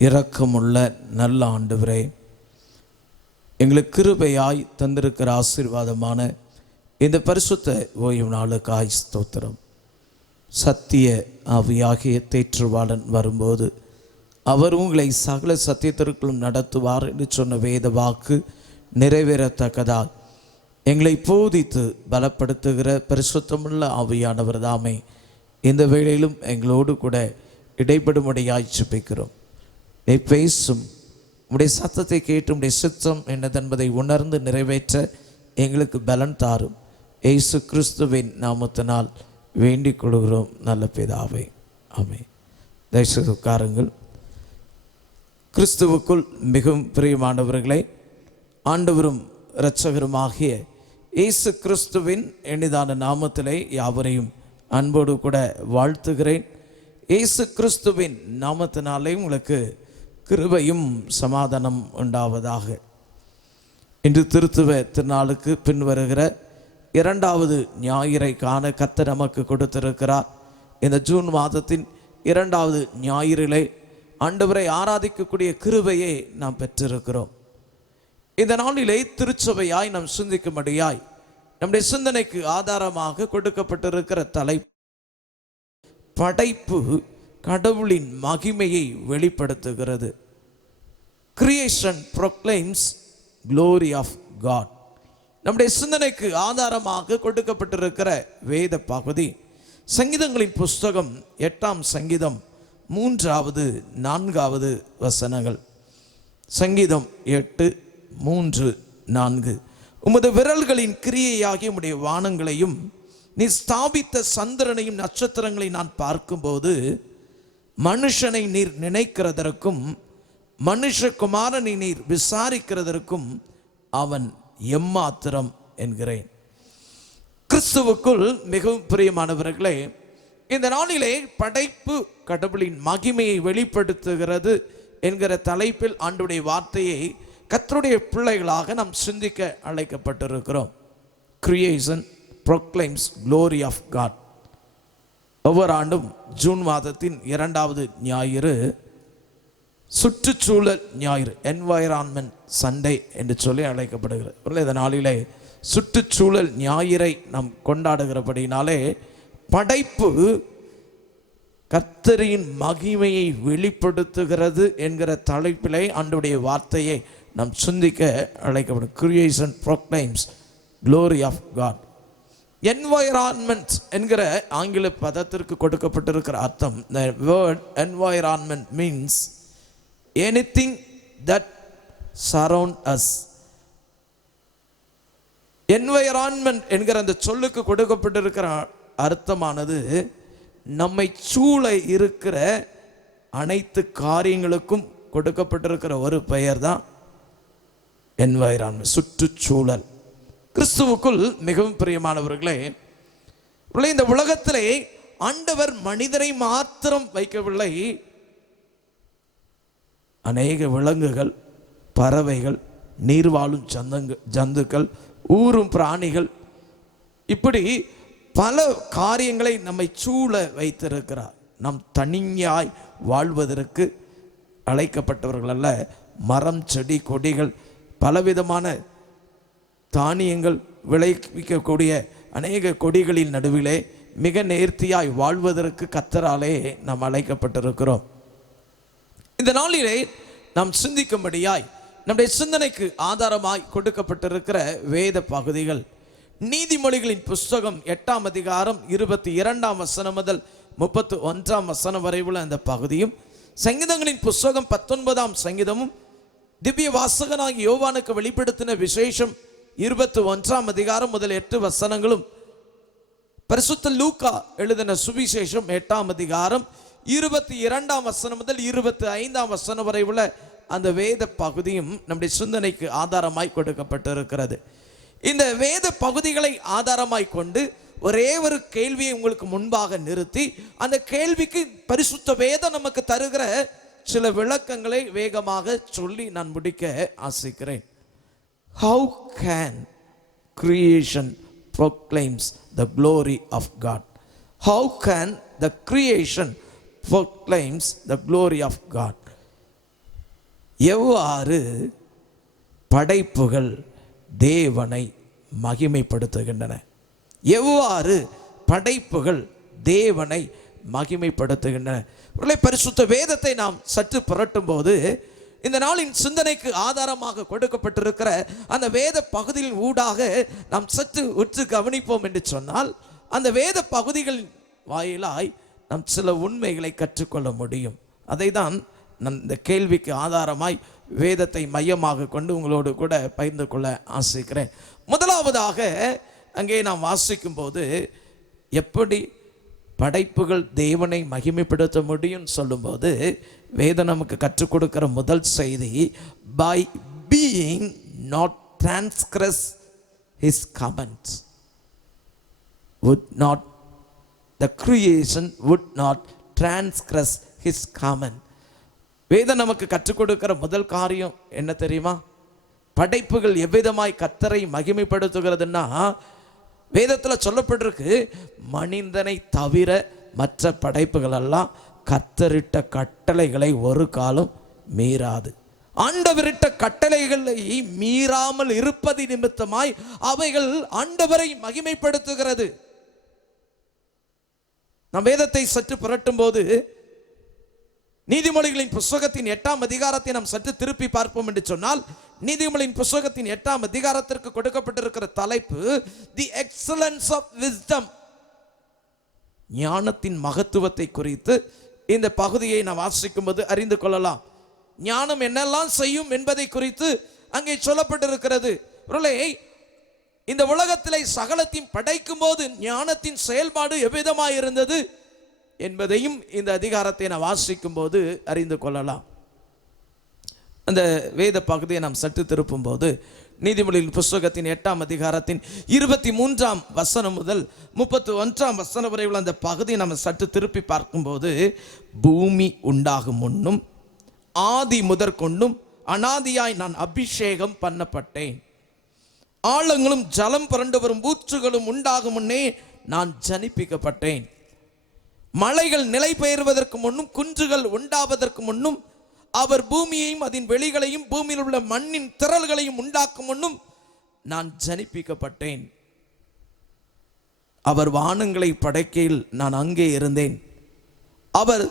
இரக்கமுள்ள நல்ல ஆண்டவரே, எங்களுக்கு கிருபையாய் தந்திருக்கிற ஆசீர்வாதமான இந்த பரிசுத்த ஓய்வு நாளுக்காய் ஸ்தோத்திரம். சத்திய ஆவியாகிய தேற்றுவாளன் வரும்போது அவர் உங்களை சகல சத்தியத்திற்குள்ளும் நடத்துவார் என்று சொன்ன வேத வாக்கு நிறைவேறத்தக்கதால் எங்களை போதித்து பலப்படுத்துகிற பரிசுத்தமுள்ள ஆவியானவர் தாமே இந்த வேளையிலும் எங்களோடு கூட இடைப்படும்படியாய் ஜெபிக்கிறோம். நீ பேசும் உடைய சத்தத்தை கேட்டு உடைய சித்தம் என்னதென்பதை உணர்ந்து நிறைவேற்ற எங்களுக்கு பலன் தாரும். இயேசு கிறிஸ்துவின் நாமத்தினால் வேண்டிக் கொள்கிறோம் நல்ல பிதாவே, ஆமென். தயவுசெய்து உட்காருங்கள். கிறிஸ்துவுக்குள் மிகவும் பிரியமானவர்களே, ஆண்டவரும் இரட்சகருமாகிய இயேசு கிறிஸ்துவின் இனிதான நாமத்திலே யாவரையும் அன்போடு கூட வாழ்த்துகிறேன். இயேசு கிறிஸ்துவின் நாமத்தினாலே உங்களுக்கு கிருபையும் சமாதானம் உண்டாவதாக. இன்று திருத்துவ திருநாளுக்கு பின் வருகிற இரண்டாவது ஞாயிறை காண கர்த்தர் நமக்கு கொடுத்திருக்கிறார். இந்த ஜூன் மாதத்தின் இரண்டாவது ஞாயிறிலே ஆண்டவரை ஆராதிக்கக்கூடிய கிருபையை நாம் பெற்றிருக்கிறோம். இந்த நாளிலே திருச்சபையாய் நாம் சிந்திக்கும்படியாய் நம்முடைய சிந்தனைக்கு ஆதாரமாக கொடுக்கப்பட்டிருக்கிற தலைப்பு படைப்பு கடவுளின் மகிமையை வெளிப்படுத்துகிறது. Creation proclaims glory of God. நம்முடைய சிந்தனைக்கு ஆதாரமாக கொடுக்கப்பட்டிருக்கிற வேத பகுதி சங்கீதங்களின் புஸ்தகம் 8ஆம் சங்கீதம் 3வது 4வது வசனங்கள். சங்கீதம் 8:3-4. உமது விரல்களின் கிரியையாகி உம்முடைய வானங்களையும் நீ ஸ்தாபித்த சந்திரனையும் நட்சத்திரங்களை நான் பார்க்கும்போது மனுஷனை நீர் நினைக்கிறதற்கும் மனுஷகுமாரனை நீர் விசாரிக்கிறதற்கும் அவன் எம்மாத்திரம் என்கிறேன். கிறிஸ்துவுக்குள் மிகவும் பிரியமானவர்களே, இந்த நாளிலே படைப்பு கடவுளின் மகிமையை வெளிப்படுத்துகிறது என்கிற தலைப்பில் ஆண்டவருடைய வார்த்தையை கர்த்தருடைய பிள்ளைகளாக நாம் சிந்திக்க அழைக்கப்பட்டிருக்கிறோம். Creation proclaims glory of God. ஒவ்வொரு ஆண்டும் ஜூன் மாதத்தின் 2வது ஞாயிறு சுற்றுச்சூழல் ஞாயிறு, என்வாயரான்மெண்ட் சண்டே என்று சொல்லி அழைக்கப்படுகிறது. இந்த நாளிலே சுற்றுச்சூழல் ஞாயிறை நாம் கொண்டாடுகிறபடினாலே படைப்பு கர்த்தரின் மகிமையை வெளிப்படுத்துகிறது என்கிற தலைப்பிலே ஆண்டவருடைய வார்த்தையை நாம் சிந்திக்க அழைக்கப்படும். Creation proclaims glory of God. என்வாயரான்மெண்ட் என்கிற ஆங்கில பதத்திற்கு கொடுக்கப்பட்டிருக்கிற அர்த்தம், the word environment means anything that surround us. என்வாயரான்மெண்ட் என்கிற அந்த சொல்லுக்கு கொடுக்கப்பட்டிருக்கிற அர்த்தமானது நம்மை சூழ இருக்கிற அனைத்து காரியங்களுக்கும் கொடுக்கப்பட்டிருக்கிற ஒரு பெயர் தான் என்வாயரான்மெண்ட், சுற்றுச்சூழல். கிறிஸ்துவுக்குள் மிகவும் பிரியமானவர்களே, இந்த உலகத்திலே ஆண்டவர் மனிதரை மாத்திரம் வைக்கவில்லை, அநேக விலங்குகள், பறவைகள், நீர்வாழும் ஜந்துக்கள், ஊரும் பிராணிகள், இப்படி பல காரியங்களை நம்மை சூழ வைத்திருக்கிறார். நாம் தனியாய் வாழ்வதற்கு அழைக்கப்பட்டவர்கள் அல்ல. மரம், செடி, கொடிகள், பலவிதமான தானியங்கள் விளைவிக்கக்கூடிய அநேக கொடிகளின் நடுவிலே மிக நேர்த்தியாய் வாழ்வதற்கு கர்த்தராலே நாம் அழைக்கப்பட்டிருக்கிறோம். இந்த நாளிலே நாம் சிந்திக்கும்படியாய் நம்முடைய சிந்தனைக்கு ஆதாரமாய் கொடுக்கப்பட்டிருக்கிற வேத பகுதிகள் நீதிமொழிகளின் புஸ்தகம் 8ஆம் அதிகாரம் 22ஆம் வசனம் முதல் 31ஆம் வசனம் வரை உள்ள அந்த பகுதியும், சங்கீதங்களின் புஸ்தகம் 19ஆம் சங்கீதமும், திவ்ய வாசகனாகி யோவானுக்கு வெளிப்படுத்தின விசேஷம் 21ஆம் அதிகாரம் முதல் 8 வசனங்களும், பரிசுத்த லூக்கா எழுதின சுவிசேஷம் 8ஆம் அதிகாரம் 22ஆம் வசனம் முதல் 25ஆம் வசனம் வரை உள்ள அந்த வேத பகுதியும் நம்முடைய சிந்தனைக்கு ஆதாரமாய் கொடுக்கப்பட்டிருக்கிறது. இந்த வேத பகுதிகளை ஆதாரமாய் கொண்டு ஒரே ஒரு கேள்வியை உங்களுக்கு முன்பாக நிறுத்தி அந்த கேள்விக்கு பரிசுத்த வேதம் நமக்கு தருகிற சில விளக்கங்களை வேகமாக சொல்லி நான் முடிக்க ஆசைக்கிறேன். How can creation proclaims the glory of God? How can the creation proclaims the glory of God? எவ்வாறு படைப்புகள் தேவனை மகிமைப்படுத்துகின்றன? எவ்வாறு படைப்புகள் தேவனை மகிமைப்படுத்துகின்றன? பரிசுத்த வேதத்தை நாம் சற்று புரட்டும் போது இந்த நாளின் சிந்தனைக்கு ஆதாரமாக கொடுக்கப்பட்டிருக்கிற அந்த வேத பகுதியின் ஊடாக நாம் சற்று உற்று கவனிப்போம் என்று சொன்னால், அந்த வேத பகுதிகளின் வாயிலாய் நாம் சில உண்மைகளை கற்றுக்கொள்ள முடியும். அதை தான் நான் இந்த கேள்விக்கு ஆதாரமாய் வேதத்தை மையமாக கொண்டு உங்களோடு கூட பகிர்ந்து கொள்ள ஆசைக்கிறேன். முதலாவதாக அங்கே நாம் வாசிக்கும் போது எப்படி படைப்புகள் தேவனை மகிமைப்படுத்த முடியும் சொல்லும்போது வேதம் நமக்கு கற்றுக் கொடுக்கிற முதல் செய்தி, by being not transgress his commands, would not the creation would not transgress his command. வேதம் நமக்கு கற்றுக் கொடுக்கிற முதல் காரியம் என்ன தெரியுமா? படைப்புகள் எவ்விதமாய் கர்த்தரை மகிமைப்படுத்துகிறதுன்னா, வேதத்தில் சொல்லப்பட்டிருக்கு, மனிதனை தவிர மற்ற படைப்புகள் எல்லாம் கர்த்தரிட்ட கட்டளைகளை ஒரு காலம் மீறாது. ஆண்டவரிட்ட கட்டளைகளை மீறாமல் இருப்பது நிமித்தமாய் அவைகள் ஆண்டவரை மகிமைப்படுத்துகிறது. நம் வேதத்தை சற்று புரட்டும் போது நீதிமொழிகளின் புஸ்தகத்தின் 8ஆம் அதிகாரத்தை நாம் சற்று திருப்பி பார்ப்போம் என்று சொன்னால், நீதிமொழியின் புஸ்தகத்தின் 8ஆம் அதிகாரத்திற்கு கொடுக்கப்பட்டிருக்கிற தலைப்பு தி எக்ஸலன்ஸ் ஆஃப் விஸ்டம். ஞானத்தின் மகத்துவத்தை குறித்து இந்த பகுதியை நாம் வாசிக்கும் போது அறிந்து கொள்ளலாம். ஞானம் என்னெல்லாம் செய்யும் என்பதை குறித்து அங்கே சொல்லப்பட்டிருக்கிறது. இந்த உலகத்திலே சகலத்தையும் படைக்கும் போது ஞானத்தின் செயல்பாடு எவ்விதமாய் இருந்தது என்பதையும் இந்த அதிகாரத்தை நாம் வாசிக்கும் போது அறிந்து கொள்ளலாம். அந்த வேத பகுதியை நாம் சற்று திருப்பும் போது நீதிமொழியின் புஸ்தகத்தின் 8ஆம் அதிகாரத்தின் 23ஆம் வசனம் முதல் 31ஆம் வசனம் வரை உள்ள அந்த பகுதியை நாம் சற்று திருப்பி பார்க்கும்போது, பூமி உண்டாகும் முன்னும் ஆதி முதற்கொண்டும் அனாதியாய் நான் அபிஷேகம் பண்ணப்பட்டேன், ஆழங்களும் ஜலம் புரண்டு வரும் ஊற்றுகளும் உண்டாகும் முன்னே நான் ஜனிப்பிக்கப்பட்டேன், மலைகள் நிலை பெயர்வதற்கு முன்னும் குன்றுகள் உண்டாவதற்கு முன்னும் அவர் பூமியையும் அதன் வெளிகளையும் பூமியில் உள்ள மண்ணின் திரள்களையும் உண்டாக்கும் முன்னும் நான் ஜனிப்பிக்கப்பட்டேன். அவர் வானங்களை படைக்கையில் நான் அங்கே இருந்தேன். அவர்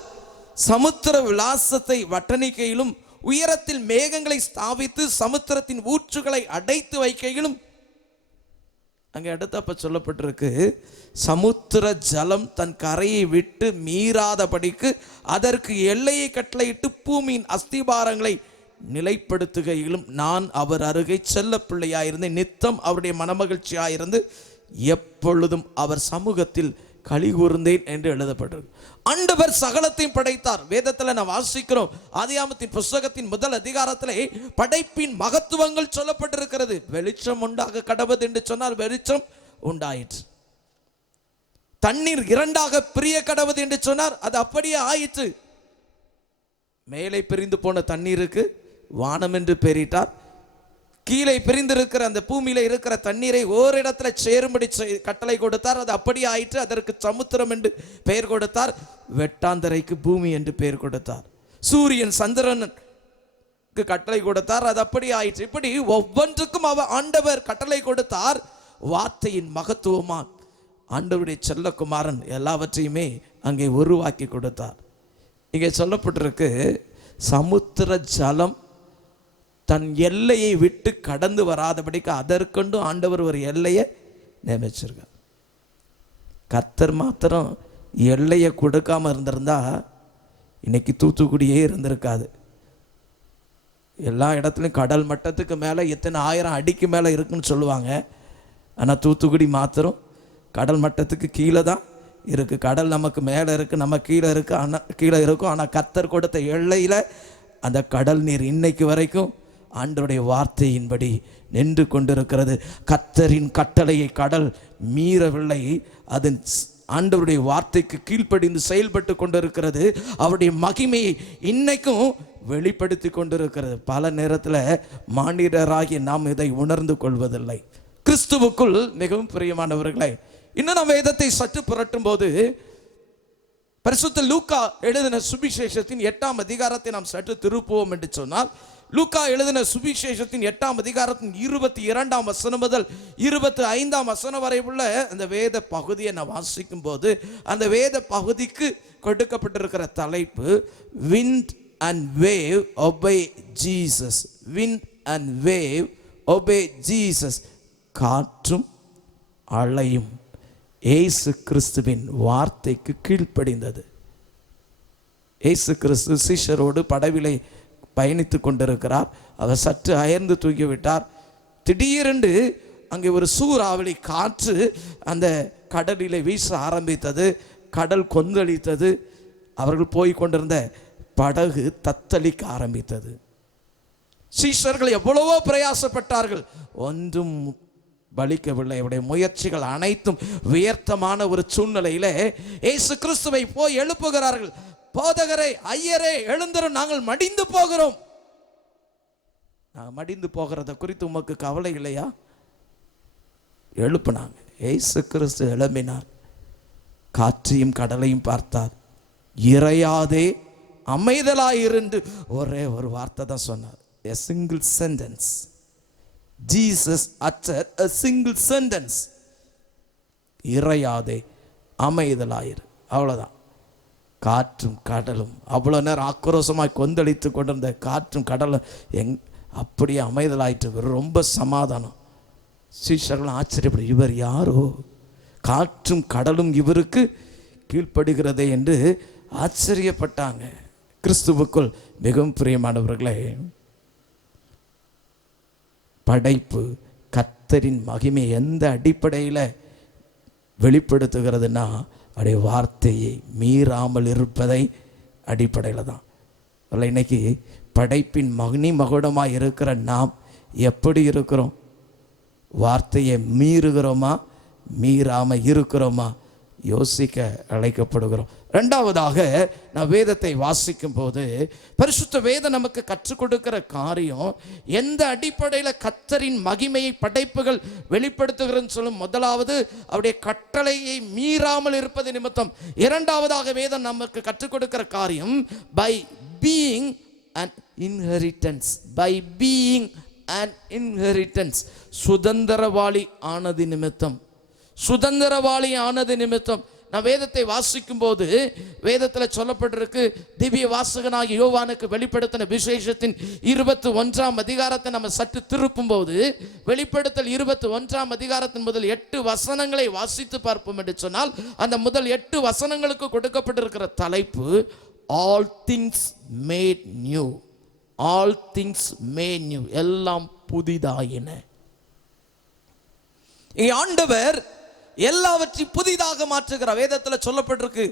சமுத்திர விலாசத்தை வட்டணிக்கையிலும் உயரத்தில் மேகங்களை ஸ்தாபித்து சமுத்திரத்தின் ஊற்றுகளை அடைத்து வைக்கையிலும் அங்கே அடுத்தப்ப சொல்லப்பட்டிருக்கு, சமுத்திர ஜலம் தன் கரையை விட்டு மீறாதபடிக்கு அதற்கு எல்லையை கட்டளையிட்டு பூமியின் அஸ்திபாரங்களை நிலைப்படுத்துகையிலும் நான் அவர் அருகே செல்ல பிள்ளையாயிருந்து நித்தம் அவருடைய மனமகிழ்ச்சியாயிருந்து எப்பொழுதும் அவர் சமூகத்தில் களி கூர்ந்தேன் என்று எழுதப்பட்டிருக்கு. ஆண்டவர் சகலத்தையும் படைத்தார். வேதத்தில் நான் வாசிக்கிறோம், ஆதியாகமத்தின் புஸ்தகத்தின் முதல் அதிகாரத்திலே படைப்பின் மகத்துவங்கள் சொல்லப்பட்டிருக்கிறது. வெளிச்சம் உண்டாக கடவுது என்று சொன்னால் வெளிச்சம் உண்டாயிற்று. தண்ணீர் இரண்டாக பிரிய கடவுது என்று சொன்னார், அது அப்படியே ஆயிற்று. மேலே பிரிந்து போன தண்ணீருக்கு வானம் என்று பெயரிட்டார். கீழே பிரிந்திருக்கிற அந்த பூமியில இருக்கிற தண்ணீரை ஓரிடத்துல சேரும்படி கட்டளை கொடுத்தார். அது அப்படியே ஆயிற்று. அதற்கு சமுத்திரம் என்று பெயர் கொடுத்தார். வெட்டாந்தரைக்கு பூமி என்று பெயர் கொடுத்தார். சூரியன் சந்திரனுக்கு கட்டளை கொடுத்தார். அது அப்படியே ஆயிற்று. இப்படி ஒவ்வொன்றுக்கும் ஆண்டவர் கட்டளை கொடுத்தார். வார்த்தையின் மகத்துவமா ஆண்டவருடைய செல்லகுமாரன் எல்லாவற்றையுமே அங்கே உருவாக்கி கொடுத்தார். இங்கே சொல்லப்பட்டிருக்கு, சமுத்திர ஜலம் தன் எல்லையை விட்டு கடந்து வராதபடிக்கு அதற்கொண்டு ஆண்டவர் ஒரு எல்லையை நியமிச்சிருக்கார். கர்த்தர் மாத்திரம் எல்லையை கொடுக்காம இருந்திருந்தா இன்னைக்கு தூத்துக்குடியே இருந்திருக்காது. எல்லா இடத்துலையும் கடல் மட்டத்துக்கு மேலே எத்தனை 1000 அடிக்கு மேலே இருக்குன்னு சொல்லுவாங்க. ஆனால் தூத்துக்குடி மாத்திரம் கடல் மட்டத்துக்கு கீழே தான் இருக்குது. கடல் நமக்கு மேலே இருக்குது, நம்ம கீழே இருக்குது. ஆனால் கீழே இருக்கும். ஆனால் கர்த்தர் கொடுத்த எல்லையில் அந்த கடல் நீர் இன்னைக்கு வரைக்கும் ஆண்டவருடைய வார்த்தையின்படி நின்று கொண்டிருக்கிறது. கர்த்தரின் கட்டளையை கடல் மீறவில்லை. அது ஆண்டவருடைய வார்த்தைக்கு கீழ்ப்படிந்து செயல்பட்டு கொண்டிருக்கிறது. அவருடைய மகிமையை இன்னைக்கும் வெளிப்படுத்தி கொண்டிருக்கிறது. பல நேரத்தில் மானிடராகிய நாம் இதை உணர்ந்து கொள்வதில்லை. கிறிஸ்துவுக்குள் மிகவும் பிரியமானவர்களே, இன்னும் நம்ம வேதத்தை சற்று புரட்டும் போது பரிசுத்த லூக்கா எழுதின சுவிசேஷத்தின் 8ஆம் அதிகாரத்தை நாம் சற்று திருப்புவோம் என்று சொன்னால், லூக்கா எழுதின சுவிசேஷத்தின் 8ஆம் அதிகாரத்தின் 22ஆம் வசனம் முதல் 25ஆம் வசனம் வரை உள்ள அந்த வேத பகுதியை நான் வாசிக்கும் போது அந்த வேத பகுதிக்கு கொடுக்கப்பட்டிருக்கிற தலைப்பு wind and wave obey Jesus. Wind and wave obey Jesus. காற்றும் அலையும் இயேசு கிறிஸ்துவின் வார்த்தைக்கு கீழ்ப்படிந்தது. இயேசு கிறிஸ்து சீஷரோடு படவிலை பயணித்து கொண்டிருக்கிறார். அவர் சற்று அயர்ந்து தூங்கிவிட்டார். திடீரென்று அங்கே ஒரு சூறாவளி காற்று அந்த கடலிலே வீச ஆரம்பித்தது. கடல் கொந்தளித்தது. அவர்கள் போய் கொண்டிருந்த படகு தத்தளிக்க ஆரம்பித்தது. சீஷர்கள் எவ்வளவோ பிரயாசப்பட்டார்கள், ஒன்றும் பலிக்கவில்லை. அவருடைய முயற்சிகள் அனைத்தும் வியர்த்தமான ஒரு சூழ்நிலையில இயேசு கிறிஸ்துவை போய் எழுப்புகிறார்கள். போதகரே, ஐயரே, எழுந்திரும், நாங்கள் மடிந்து போகிறோம். நாங்கள் மடிந்து போகிறத குறித்து உமக்கு கவலை இல்லையா? எழுப்புனாங்க. இயேசு கிறிஸ்து எழும்பினார். காற்றையும் கடலையும் பார்த்தார். இறையாதே அமைதலாயிருந்து ஒரே ஒரு வார்த்தை தான் சொன்னார். A single sentence. Jesus uttered a single sentence. இறையாதே அமைதலாயிரு. அவ்வளோதான். காற்றும் கடலும் அவ்வளோ நேரம் ஆக்ரோஷமாய் கொந்தளித்து கொண்டிருந்த காற்றும் கடலும் அப்படியே அமைதலாயிற்று. ரொம்ப சமாதானம். சீஷர்களும் ஆச்சரியப்படு, இவர் யாரோ, காற்றும் கடலும் இவருக்கு கீழ்ப்படுகிறதே என்று ஆச்சரியப்பட்டாங்க. கிறிஸ்துவுக்குள் மிகவும் பிரியமானவர்களே, படைப்பு கர்த்தரின் மகிமை எந்த அடிப்படையில் வெளிப்படுத்துகிறதுனா அவருடைய வார்த்தையை மீறாமல் இருப்பதை அடிப்படையில் தான். இன்னைக்கு படைப்பின் மகுடமாக இருக்கிற நாம் எப்படி இருக்கிறோம்? வார்த்தையை மீறுகிறோமா, மீறாமல் இருக்கிறோமா? யோசிக்க அழைக்கப்படுகிறோம். இரண்டாவதாக நான் வேதத்தை வாசிக்கும் போது பரிசுத்த வேதம் நமக்கு கற்றுக் கொடுக்கிற காரியம் எந்த அடிப்படையில் கர்த்தரின் மகிமையை படைப்புகள் வெளிப்படுத்துகிறன்னு சொல்லும். முதலாவது அவருடைய கட்டளையை மீறாமல் இருப்பது நிமித்தம். இரண்டாவதாக வேதம் நமக்கு கற்றுக் கொடுக்கிற காரியம் by being and inheritance. By being and inheritance. சுதந்திரவாளி ஆனது நிமித்தம். சுதந்திரவாளி ஆனது நிமித்தம். நான் வேதத்தை வாசிக்கும் போது வேதத்தில் சொல்லப்பட்டிருக்கு, திவ்ய வாசகனாகிய யோவானுக்கு வெளிப்படுத்தின விசேஷத்தின் 21ஆம் அதிகாரத்தை நம்ம சற்று திருப்பும் போது வெளிப்படுத்தல் 21ஆம் அதிகாரத்தின் முதல் 8 வசனங்களை வாசித்து பார்ப்போம் என்று சொன்னால், அந்த முதல் 8 வசனங்களுக்கு கொடுக்கப்பட்டிருக்கிற தலைப்பு all things mat new. All things mat new, எல்லாம் புதிதாயின. ஆண்டவர் எல்லாவற்றையும் புதிதாக மாற்றுகிறார். வேதத்தில் சொல்லப்பட்டிருக்கு,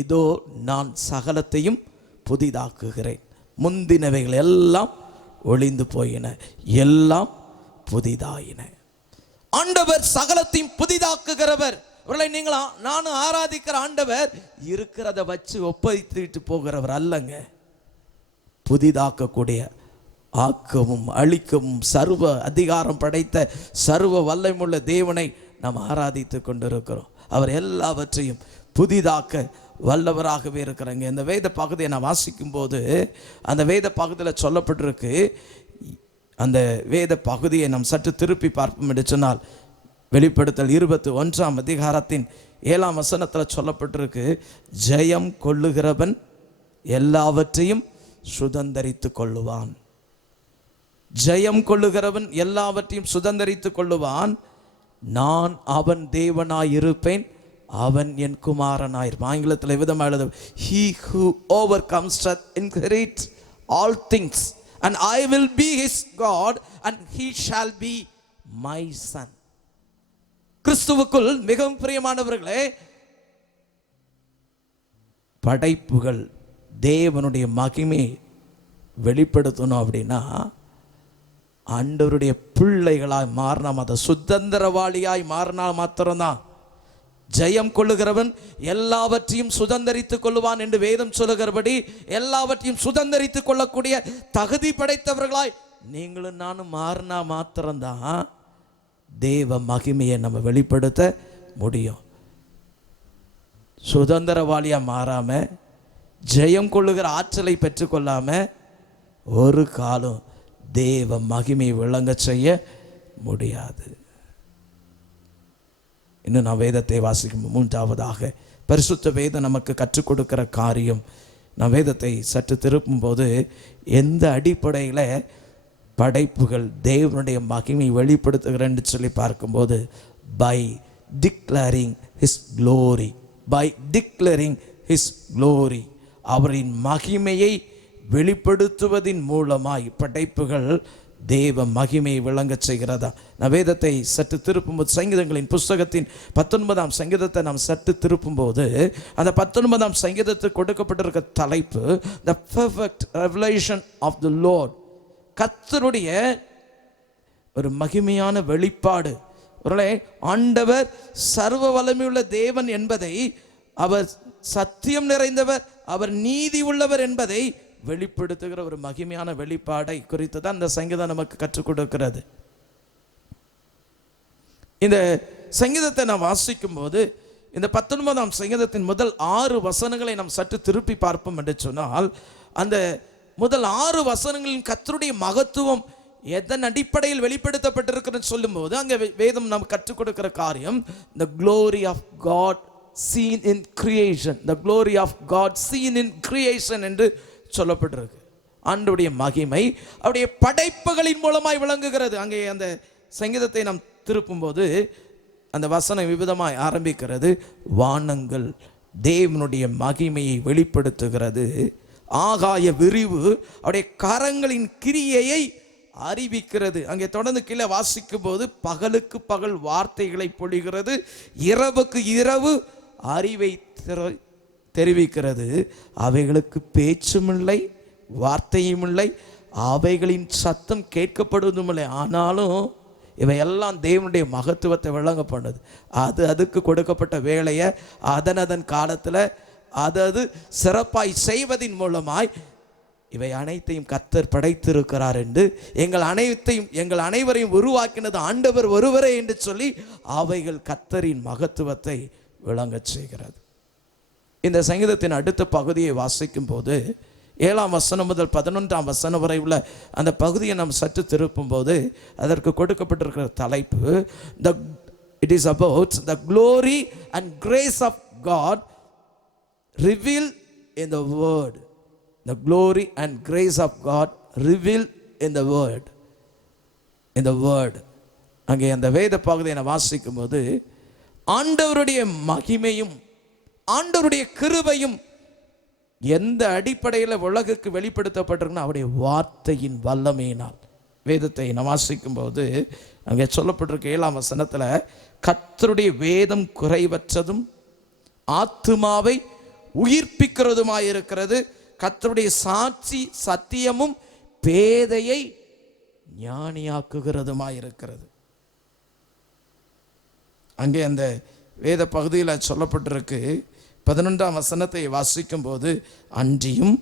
இதோ நான் சகலத்தையும் புதிதாக்குகிறேன், முந்தினவைகள் எல்லாம் ஒளிந்து போயின, எல்லாம் புதிதாயின. ஆண்டவர் சகலத்தையும் புதிதாக்குகிறவர். நீங்களா நானும் ஆராதிக்கிற ஆண்டவர் இருக்கிறத வச்சு ஒப்படைத்துட்டு போகிறவர் அல்லங்க. புதிதாக்கக்கூடிய, ஆக்கவும் அழிக்கவும் சர்வ அதிகாரம் படைத்த சர்வ வல்லமையுள்ள தேவனை நாம் ஆராதித்து கொண்டிருக்கிறோம். அவர் எல்லாவற்றையும் புதிதாக்க வல்லவராகவே இருக்கிறாங்க. இந்த வேத பகுதியை நான் வாசிக்கும் போது அந்த வேத பகுதியில் சொல்லப்பட்டிருக்கு, அந்த வேத பகுதியை நாம் சற்று திருப்பி பார்ப்போம் என்று சொன்னால், வெளிப்படுத்தல் 21ஆம் அதிகாரத்தின் 7ஆம் வசனத்தில் சொல்லப்பட்டிருக்கு, ஜெயம் கொள்ளுகிறவன் எல்லாவற்றையும் சுதந்தரித்து கொள்ளுவான். ஜெயம் கொள்ளுகிறவன் எல்லாவற்றையும் சுதந்தரித்து கொள்ளுவான். நான் அவன் தேவனாயிருப்பேன், அவன் என் குமாரனாயிருப்பான். ஆங்கிலத்தில் விதமாக எழுத, he who overcomes shall inherit all things and I will be his God and he shall be my son. கிறிஸ்துவுக்குள் மிகவும் பிரியமானவர்களே, படைப்புகள் தேவனுடைய மகிமை வெளிப்படுத்தணும் அப்படின்னா ஆண்டவருடைய பிள்ளைகளாய் மாறினா, அதை சுதந்திரவாளியாய் மாறினால் மாத்திரம்தான். ஜெயம் கொள்ளுகிறவன் எல்லாவற்றையும் சுதந்தரித்துக் கொள்ளுவான் என்று வேதம் சொல்லுகிறபடி எல்லாவற்றையும் சுதந்தரித்துக் கொள்ளக்கூடிய தகுதி படைத்தவர்களாய் நீங்களும் நானும் மாறினா மாத்திரம்தான் தேவ மகிமையை நம்ம வெளிப்படுத்த முடியும். சுதந்திரவாளியாக மாறாம, ஜெயம் கொள்ளுகிற ஆற்றலை பெற்றுக்கொள்ளாம ஒரு காலம் தேவ மகிமை விளங்க செய்ய முடியாது. இன்னும் நான் வேதத்தை வாசிக்கும் 3ஆவதாக பரிசுத்த வேதம் நமக்கு கற்றுக் கொடுக்கிற காரியம், நான் வேதத்தை சற்று திருப்பும் போது எந்த அடிப்படையில் படைப்புகள் தேவனுடைய மகிமை வெளிப்படுத்துகிறேன்னு சொல்லி பார்க்கும்போது, by declaring his glory, by declaring his glory, அவரின் மகிமையை வெளிப்படுத்துவதின் மூலமாய் படைப்புகள் தேவ மகிமையை விளங்க செய்கிறதா. நான் வேதத்தை சற்று திருப்பும்போது சங்கீதங்களின் புஸ்தகத்தின் 19ஆம் சங்கீதத்தை நாம் சற்று திருப்பும்போது அந்த 19ஆம் சங்கீதத்துக்கு கொடுக்கப்பட்டிருக்க தலைப்பு the perfect revelation of the Lord. கர்த்தருடைய ஒரு மகிமையான வெளிப்பாடு. ஒருவேளை ஆண்டவர் சர்வ வல்லமையுள்ள தேவன் என்பதை, அவர் சத்தியம் நிறைந்தவர், அவர் நீதி உள்ளவர் என்பதை வெளிப்படுத்துகிற ஒரு மகிமையான வெளிப்பாடை குறித்து தான் இந்த சங்கீதம் நமக்கு கற்றுக் கொடுக்கிறது. இந்த சங்கீதத்தை நாம் வாசிக்கும் போது இந்த 19ஆம் சங்கீதத்தின் முதல் 6 வசனங்களை நாம் சற்று திருப்பி பார்ப்போம் என்று சொன்னால், அந்த முதல் 6 வசனங்களின் கர்த்தருடைய மகத்துவம் எதன் அடிப்படையில் வெளிப்படுத்தப்பட்டிருக்கிறது சொல்லும்போது அங்கே வேதம் நாம் கற்றுக் கொடுக்கிற காரியம், the glory of God seen in creation, the glory of God seen in creation என்று சொல்லப்பட்டிருக்கு. ஆண்டவருடைய மகிமை அவருடைய படைப்புகளின் மூலமாய் விளங்குகிறது. அங்கே அந்த சங்கீதத்தை நாம் திருப்பும்போது அந்த வசனம் விவிதமாய் ஆரம்பிக்கிறது. வானங்கள் தேவனுடைய மகிமையை வெளிப்படுத்துகிறது, ஆகாய விரிவு அவருடைய கரங்களின் கிரியையை அறிவிக்கிறது. அங்கே தொடர்ந்து கீழே வாசிக்கும் போது, பகலுக்கு பகல் வார்த்தைகளை பொழிகிறது, இரவுக்கு இரவு அறிவை தெரிவிக்கிறது. அவைகளுக்கு பேச்சும் இல்லை, வார்த்தையும் இல்லை, அவைகளின் சத்தம் கேட்கப்படுவதும் இல்லை. ஆனாலும் இவையெல்லாம் தேவனுடைய மகத்துவத்தை விளங்க பண்ணுது. அதுக்கு கொடுக்கப்பட்ட வேலையை அதன் காலத்தில் அது சிறப்பாய் செய்வதின் மூலமாய் இவை அனைத்தையும் கர்த்தர் படைத்திருக்கிறார் என்று, எங்கள் அனைவரையும் உருவாக்கினது ஆண்டவர் ஒருவரே என்று சொல்லி அவைகள் கர்த்தரின் மகத்துவத்தை விளங்க செய்கிறது. இந்த சங்கீதத்தின் அடுத்த பகுதியை வாசிக்கும் போது 7ஆம் வசனம் முதல் 11ஆம் வசனம் வரை உள்ள அந்த பகுதியை நாம் சற்று திருப்பும் போது அதற்கு கொடுக்கப்பட்டிருக்கிற தலைப்பு, it is about the glory and grace of God revealed in the word. The glory and grace of God revealed in the word. In the word. அங்கே அந்த வேத பகுதியை நான் வாசிக்கும் போது ஆண்டவருடைய மகிமையும் ஆண்டவருடைய கிருபையும் எந்த அடிப்படையில் உலகுக்கு வெளிப்படுத்தப்பட்டிருக்குன்னா அவருடைய வார்த்தையின் வல்லமையினால். வேதத்தை நான் வாசிக்கும் போது அங்கே சொல்லப்பட்டிருக்க 7ஆம் வசனத்தில் கர்த்தருடைய வேதம் குறைவற்றதும் ஆத்துமாவை உயிர்ப்பிக்கிறதுமாயிருக்கிறது, கர்த்தருடைய சாட்சி சத்தியமும் பேதையை ஞானியாக்குகிறதுமாயிருக்கிறது. அங்கே அந்த வேத பகுதியில் சொல்லப்பட்டிருக்கு 11ஆம் வசனத்தை வாசிக்கும் போது, அன்றியும்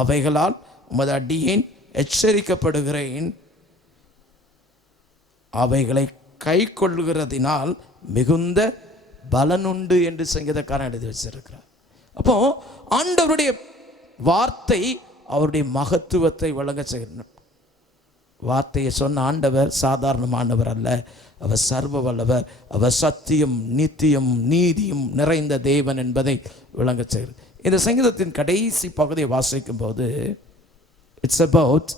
அவைகளால் உமது அடியேன் எச்சரிக்கப்படுகிறேன், அவைகளை கை கொள்ளுகிறதினால் மிகுந்த பலனுண்டு என்று சங்கீதக்காரன் எழுதி வச்சிருக்கிறார். அப்போ ஆண்டவருடைய வார்த்தை அவருடைய மகத்துவத்தை வழங்க செய்கிறார். வார்த்தையை சொன்ன ஆண்டவர் சாதாரணமானவர் அல்ல, அவர் சர்வ வல்லவர், அவர் சத்தியம் நித்தியம் நீதியும் நிறைந்த தேவன் என்பதை விளங்க செய்கிறார். இந்த சங்கீதத்தின் கடைசி பகுதியை வாசிக்கும் போது it's about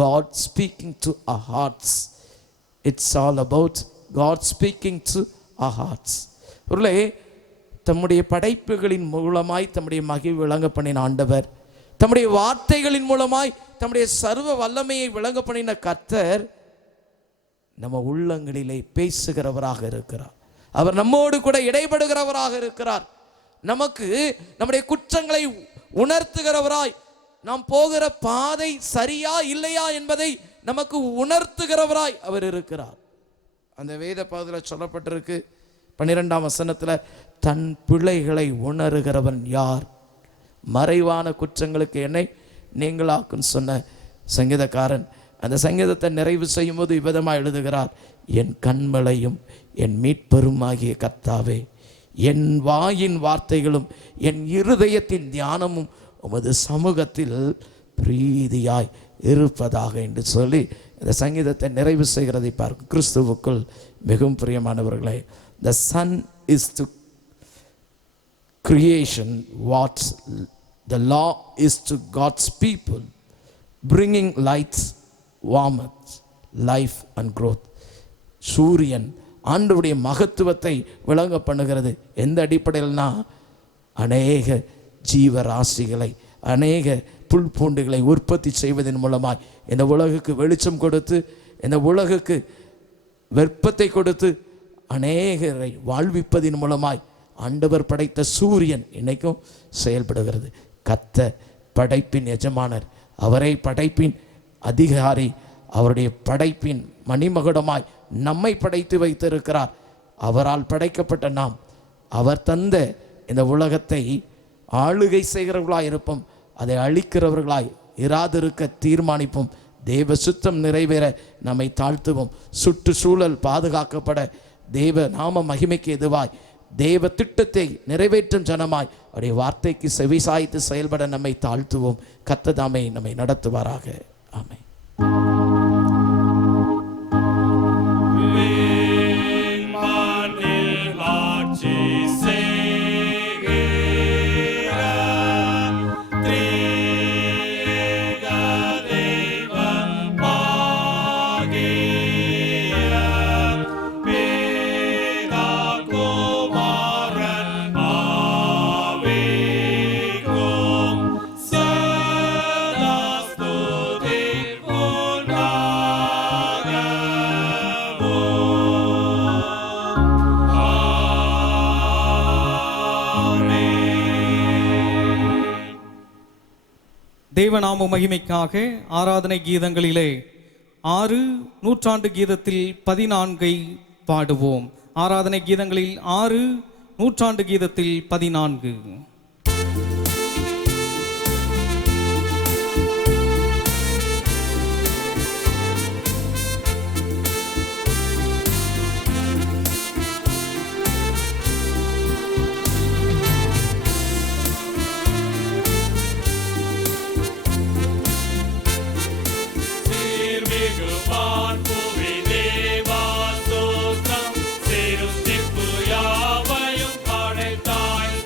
God speaking to our hearts. It's all about God speaking to our hearts. ஒருவேளை தம்முடைய படைப்புகளின் மூலமாய் தம்முடைய மகிழ்வு விளங்க பண்ணின ஆண்டவர், தம்முடைய வார்த்தைகளின் மூலமாய் தம்முடைய சர்வ வல்லமையை விளங்க பண்ணின கர்த்தர் நம்ம உள்ளங்களிலே பேசுகிறவராக இருக்கிறார். அவர் நம்மோடு கூட இடைபடுகிறவராக இருக்கிறார். நமக்கு நம்முடைய குற்றங்களை உணர்த்துகிறவராய், நாம் போகிற பாதை சரியா இல்லையா என்பதை நமக்கு உணர்த்துகிறவராய் அவர் இருக்கிறார். அந்த வேத பகுதியில் சொல்லப்பட்டிருக்கு 12ஆம் வசனத்தில், தன் பிள்ளைகளை உணர்கிறவன் யார், மறைவான குற்றங்களுக்கு என்னை நீங்களாக்குன்னு சொன்ன சங்கீதக்காரன் அந்த சங்கீதத்தை நிறைவு செய்யும் போது விதமாக எழுதுகிறார், என் கண்மலையும் என் மீட்பெருமாகிய கர்த்தாவே, என் வாயின் வார்த்தைகளும் என் இருதயத்தின் தியானமும் உமது சமூகத்தில் பிரீதியாய் இருப்பதாக என்று சொல்லி இந்த சங்கீதத்தை நிறைவு செய்கிறதை பார்க்கும். கிறிஸ்துவுக்குள் மிகவும் பிரியமானவர்களே, the sun is to creation what the law is to God's people, bringing light, warmth, life and growth. சூரியன் ஆண்டவருடைய மகத்துவத்தை விளங்க பண்ணுகிறது. எந்த அடிப்படையில்னா, அநேக ஜீவராசிகளை அநேக புல் பூண்டுகளை உற்பத்தி செய்வதன் மூலமாய் இந்த உலகுக்கு வெளிச்சம் கொடுத்து, இந்த உலகுக்கு வெப்பத்தை கொடுத்து, அநேகரை வாழ்விப்பதின் மூலமாய் ஆண்டவர் படைத்த சூரியன் இன்னைக்கும் செயல்படுகிறது. கர்த்தர் படைப்பின் எஜமானர், அவரை படைப்பின் அதிகாரி, அவருடைய படைப்பின் மணிமகுடமாய் நம்மை படைத்து வைத்திருக்கிறார். அவரால் படைக்கப்பட்ட நாம் அவர் தந்த இந்த உலகத்தை ஆளுகை செய்கிறவர்களாய் இருப்போம், அதை அழிக்கிறவர்களாய் இராதிருக்க தீர்மானிப்போம். தேவ சுத்தம் நிறைவேற நம்மை தாழ்த்துவோம். சுற்றுச்சூழல் பாதுகாக்கப்பட தேவ நாம மகிமைக்கு எதுவாய் தேவ திட்டத்தை நிறைவேற்றும் ஜனமாய் அவருடைய வார்த்தைக்கு செவிசாய்த்து செயல்பட நம்மை தாழ்த்துவோம். கர்த்தர் தாமே நம்மை நடத்துவாராக. ஆமென். தேவநாம மகிமைக்காக ஆராதனை கீதங்களிலே 6 நூற்றாண்டு கீதத்தில் 14 பாடுவோம். ஆராதனை கீதங்களில் 6 நூற்றாண்டு கீதத்தில் 14. யாவையும் படைத்தாய்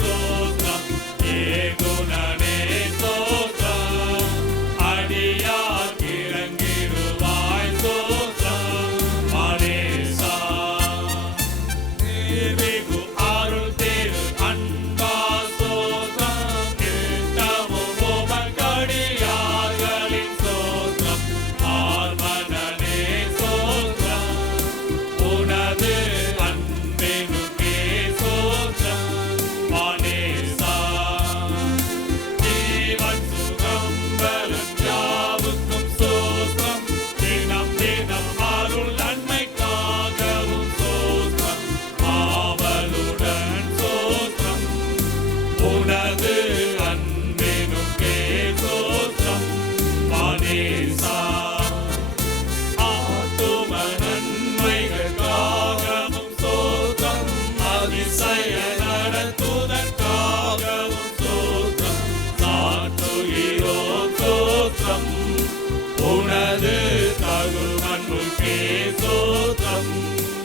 ஸ்தோத்திரம்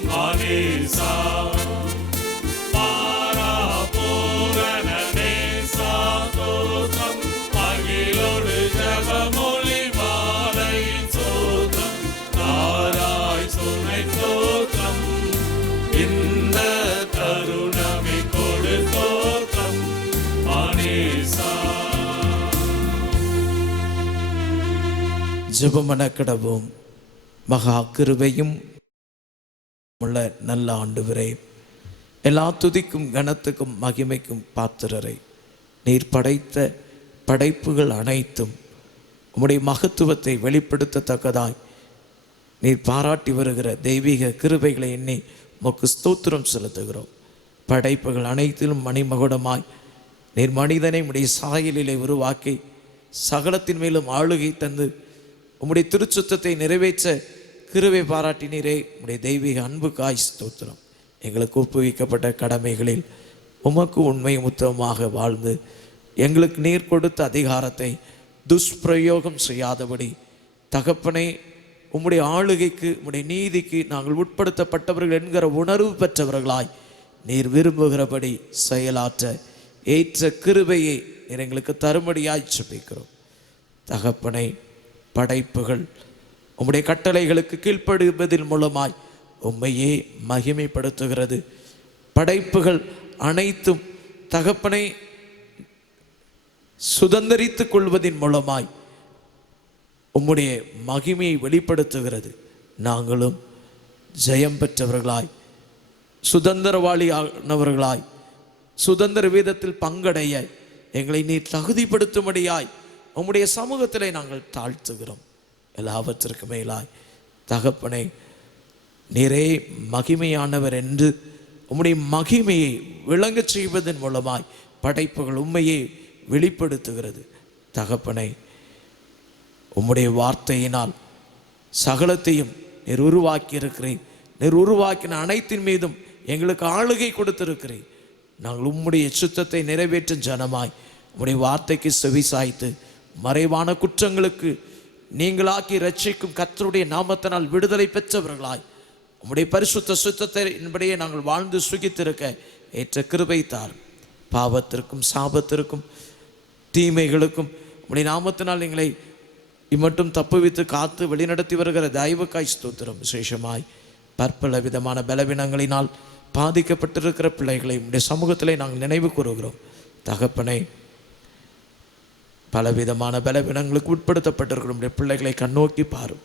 மனேசா பாரா பூரணனே ஸ்தோத்திரம் அகிலோடு ஜபமொழி மாலையின் ஸ்தோத்திரம் தாராய் சுனை ஸ்தோத்திரம் இந்த தருணமே கொடு ஸ்தோத்திரம் மனேசா. ஜெபமன கடவும். மகா கிருபையும் உள்ள நல்ல ஆண்டவரே, எல்லா துதிக்கும் கனத்துக்கும் மகிமைக்கும் பாத்திரரை, நீர் படைத்த படைப்புகள் அனைத்தும் உம்முடைய மகத்துவத்தை வெளிப்படுத்தத்தக்கதாய் நீர் பாராட்டி வருகிற தெய்வீக கிருபைகளை எண்ணி உமக்கு ஸ்தோத்திரம் செலுத்துகிறோம். படைப்புகள் அனைத்திலும் மணிமகுடமாய் நீர் மனிதனை உம்முடைய சாயலிலே உருவாக்கி சகலத்தின் மேலும் ஆளுகை தந்து உம்முடைய திருச்சுத்தத்தை நிறைவேற்ற கிருபை பாராட்டினீரே. உம்முடைய தெய்வீக அன்புக்காய் ஸ்தோத்திரம். எங்களுக்கு ஒப்புவிக்கப்பட்ட கடமைகளில் உமக்கு உண்மை உத்தமமாக வாழ்ந்து எங்களுக்கு நீர் கொடுத்த அதிகாரத்தை துஷ்பிரயோகம் செய்யாதபடி தகப்பனை உம்முடைய ஆளுகைக்கு உம்முடைய நீதிக்கு நாங்கள் உட்படுத்தப்பட்டவர்கள் என்கிற உணர்வு பெற்றவர்களாய் நீர் விரும்புகிறபடி செயலாற்ற ஏற்ற கிருபையை நீர் எங்களுக்கு தரும்படியாய் ஜெபிக்கிறோம். தகப்பனை படைப்புகள் உம்முடைய கட்டளைகளுக்கு கீழ்ப்படுவதன் மூலமாய் உம்மையே மகிமைப்படுத்துகிறது. படைப்புகள் அனைத்தும் தகப்பனை சுதந்தரித்துக் கொள்வதன் மூலமாய் உம்முடைய மகிமையை வெளிப்படுத்துகிறது. நாங்களும் ஜெயம் பெற்றவர்களாய் சுதந்திரவாளியானவர்களாய் சுதந்திர வீதத்தில் பங்கடைய எங்களை நீர் தகுதிப்படுத்தும்படியாய் உம்முடைய சமூகத்திலே நாங்கள் தாழ்த்துகிறோம். எல்லாவற்றிற்கு மேலாய் தகப்பனை நீரே மகிமையானவர் என்று உம்முடைய மகிமையை விளங்கச் செய்வதன் மூலமாய் படைப்புகள் உண்மையை வெளிப்படுத்துகிறது. தகப்பனை உம்முடைய வார்த்தையினால் சகலத்தையும் நீர் உருவாக்கி இருக்கிறேன். நீர் உருவாக்கின அனைத்தின் மீதும் எங்களுக்கு ஆளுகை கொடுத்திருக்கிறேன். நாங்கள் உம்முடைய சுத்தத்தை நிறைவேற்றும் ஜனமாய் உம்முடைய வார்த்தைக்கு செவிசாய்த்து மறைவான குற்றங்களுக்கு நீங்களாக்கி ரட்சிக்கும் கர்த்தருடைய நாமத்தினால் விடுதலை பெற்றவர்களாய் உம்முடைய பரிசுத்த சுத்தத்தின்படியே நாங்கள் வாழ்ந்து சுகித்திருக்க ஏற்ற கிருபை தார். பாவத்திற்கும் சாபத்திற்கும் தீமைகளுக்கும் உம்முடைய நாமத்தினால் எங்களை இம்மட்டும் தப்புவித்து காத்து வழிநடத்தி வருகிற தயவுக்காய் ஸ்தோத்திரம். விசேஷமாய் பற்பல விதமான பலவீனங்களினால் பாதிக்கப்பட்டிருக்கிற பிள்ளைகளை உம்முடைய சமூகத்திலே நாங்கள் நினைவு கூறுகிறோம். தகப்பனை பலவிதமான பலவீனங்களுக்கு உட்படுத்தப்பட்டிருக்கிற நம்முடைய பிள்ளைகளை கண்ணோக்கி பாரும்.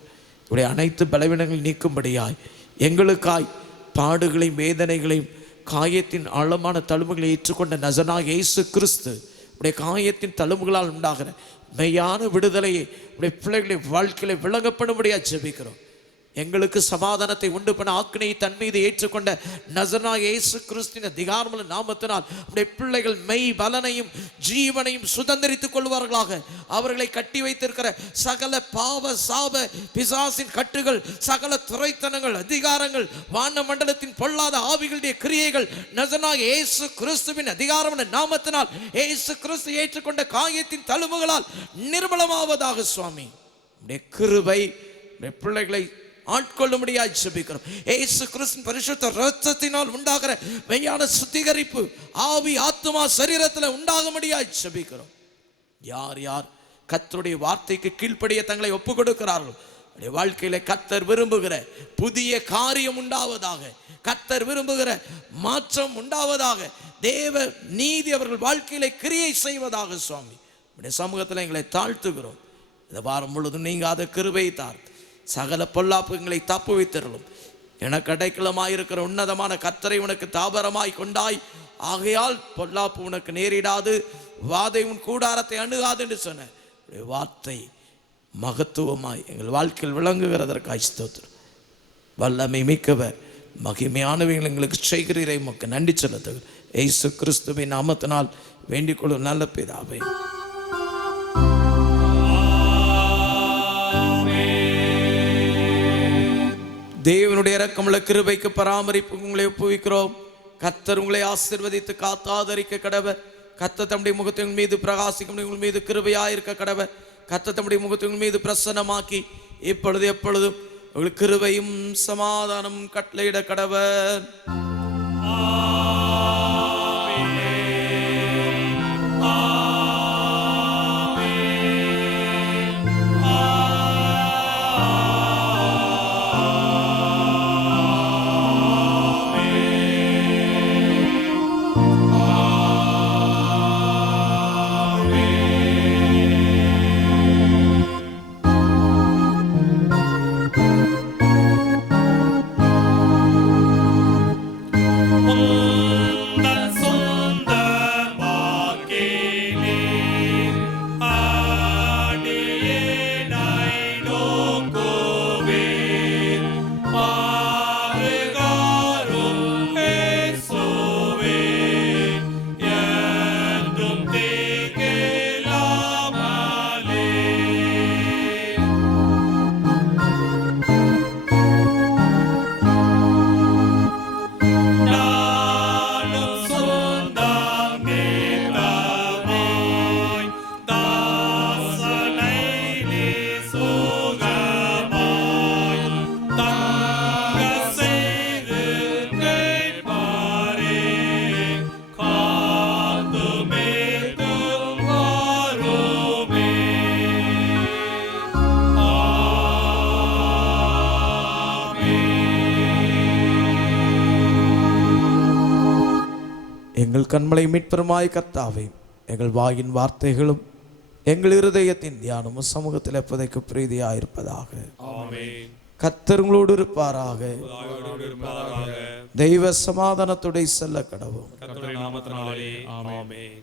இவருடைய அனைத்து பலவீனங்களை நீக்கும்படியாய் எங்களுக்காய் பாடுகளையும் வேதனைகளையும் காயத்தின் ஆழமான தழும்புகளை ஏற்றுக்கொண்ட நசனாகிய இயேசு கிறிஸ்து உடைய காயத்தின் தழும்புகளால் உண்டாகிற மெய்யான விடுதலையை உடைய பிள்ளைகளை வாழ்க்கையில விளங்கப்படும்படியாக ஜெபிக்கிறோம். எங்களுக்கு சமாதானத்தை உண்டு பண்ண ஆக்கினையை தன் மீது ஏற்றுக்கொண்ட நசனாகிய இயேசு கிறிஸ்துவின் அதிகாரமுள்ள நாமத்தினால் உடைய பிள்ளைகள் மெய் பலனையும் ஜீவனையும் சுதந்திரித்துக் கொள்வார்களாக. அவர்களை கட்டி வைத்திருக்கிற சகல பாவ சாப பிசாசின் கட்டுகள், சகல துரைத்தனங்கள், அதிகாரங்கள், வான மண்டலத்தின் பொல்லாத ஆவிகளுடைய கிரியைகள் நசனாகிய இயேசு கிறிஸ்துவின் அதிகாரமுள்ள நாமத்தினால் இயேசு கிறிஸ்து ஏற்றுக்கொண்ட காயத்தின் தழும்புகளால் நிர்மலமாவதாக. சுவாமி உடைய கிருபை உடைய பிள்ளைகளை ஆட்கொள்ளும்படியாய் ஜெபிக்கிறோம். இயேசு கிறிஸ்துவின் பரிசுத்த இரத்தத்தினால் உண்டாகிற மெய்யான சுத்திகரிப்பு ஆவி ஆத்துமா சரீரத்தில் உண்டாகும்படியாய் ஜெபிக்கிறோம். யார் யார் கர்த்தருடைய வார்த்தைக்கு கீழ்ப்படிய தங்களை ஒப்பு கொடுக்கிறார்கள் வாழ்க்கையில கர்த்தர் விரும்புகிற புதிய காரியம் உண்டாவதாக, கர்த்தர் விரும்புகிற மாற்றம் உண்டாவதாக, தேவ நீதி அவர்கள் வாழ்க்கையில கிரியை செய்வதாக. சுவாமி உடைய சமூகத்தில் எங்களை தாழ்த்துகிறோம். இந்த வாரம் முழுவதும் நீங்காத கிருபை தார். சகல பொல்லாப்புகளை தப்பு வைத்திருளும். எனக்கு அடைக்கலமாயிருக்கிற உன்னதமான கர்த்தரை உனக்கு தாபரமாய் கொண்டாய், ஆகையால் பொல்லாப்பு உனக்கு நேரிடாது, வாதை உன் கூடாரத்தை அணுகாது என்று சொன்ன வார்த்தை மகத்துவமாய் எங்கள் வாழ்க்கையில் விளங்குகிறதற்காய் ஸ்தோத்திரம். வல்லமை மிக்கவர் மகிமையானவைகள் எங்களுக்கு செய்கிறீரை உமக்கு நன்றி செலுத்துகிறேன். இயேசு கிறிஸ்துவின் நாமத்தினால் வேண்டிக் கொள்ளும் நல்ல பிதாவே. தேவனுடைய இரக்கமுள்ள கிருபைக்கு பராமரிப்பு உங்களை ஒப்புவிக்கிறோம். கர்த்தர் உங்களை ஆசீர்வதித்து காத்தாதரிக்க கடவர். கர்த்தர் தம்முடைய முகத்தை உங்கள் மீது பிரகாசிக்கும், உங்கள் மீது கிருபையாயிருக்க கடவர். கர்த்தர் தம்முடைய முகத்தை உங்கள் மீது பிரசன்னமாக்கி இப்பொழுது எப்பொழுதும் உங்களுக்கு கிருபையும் சமாதானம் கட்டளையிட கடவர். எங்கள் கண்மலை மீட்பெருமாய் கர்த்தாவே, எங்கள் வாயின் வார்த்தைகளும் எங்கள் இருதயத்தின் தியானமும் சமூகத்தில் எப்போதைக்கு பிரீதியாயிருப்பதாக. கர்த்தர் உங்களோடு இருப்பாராக. தெய்வ சமாதானத்துடைய செல்ல கடவும். கர்த்தருடைய நாமத்தினாலே ஆமென்.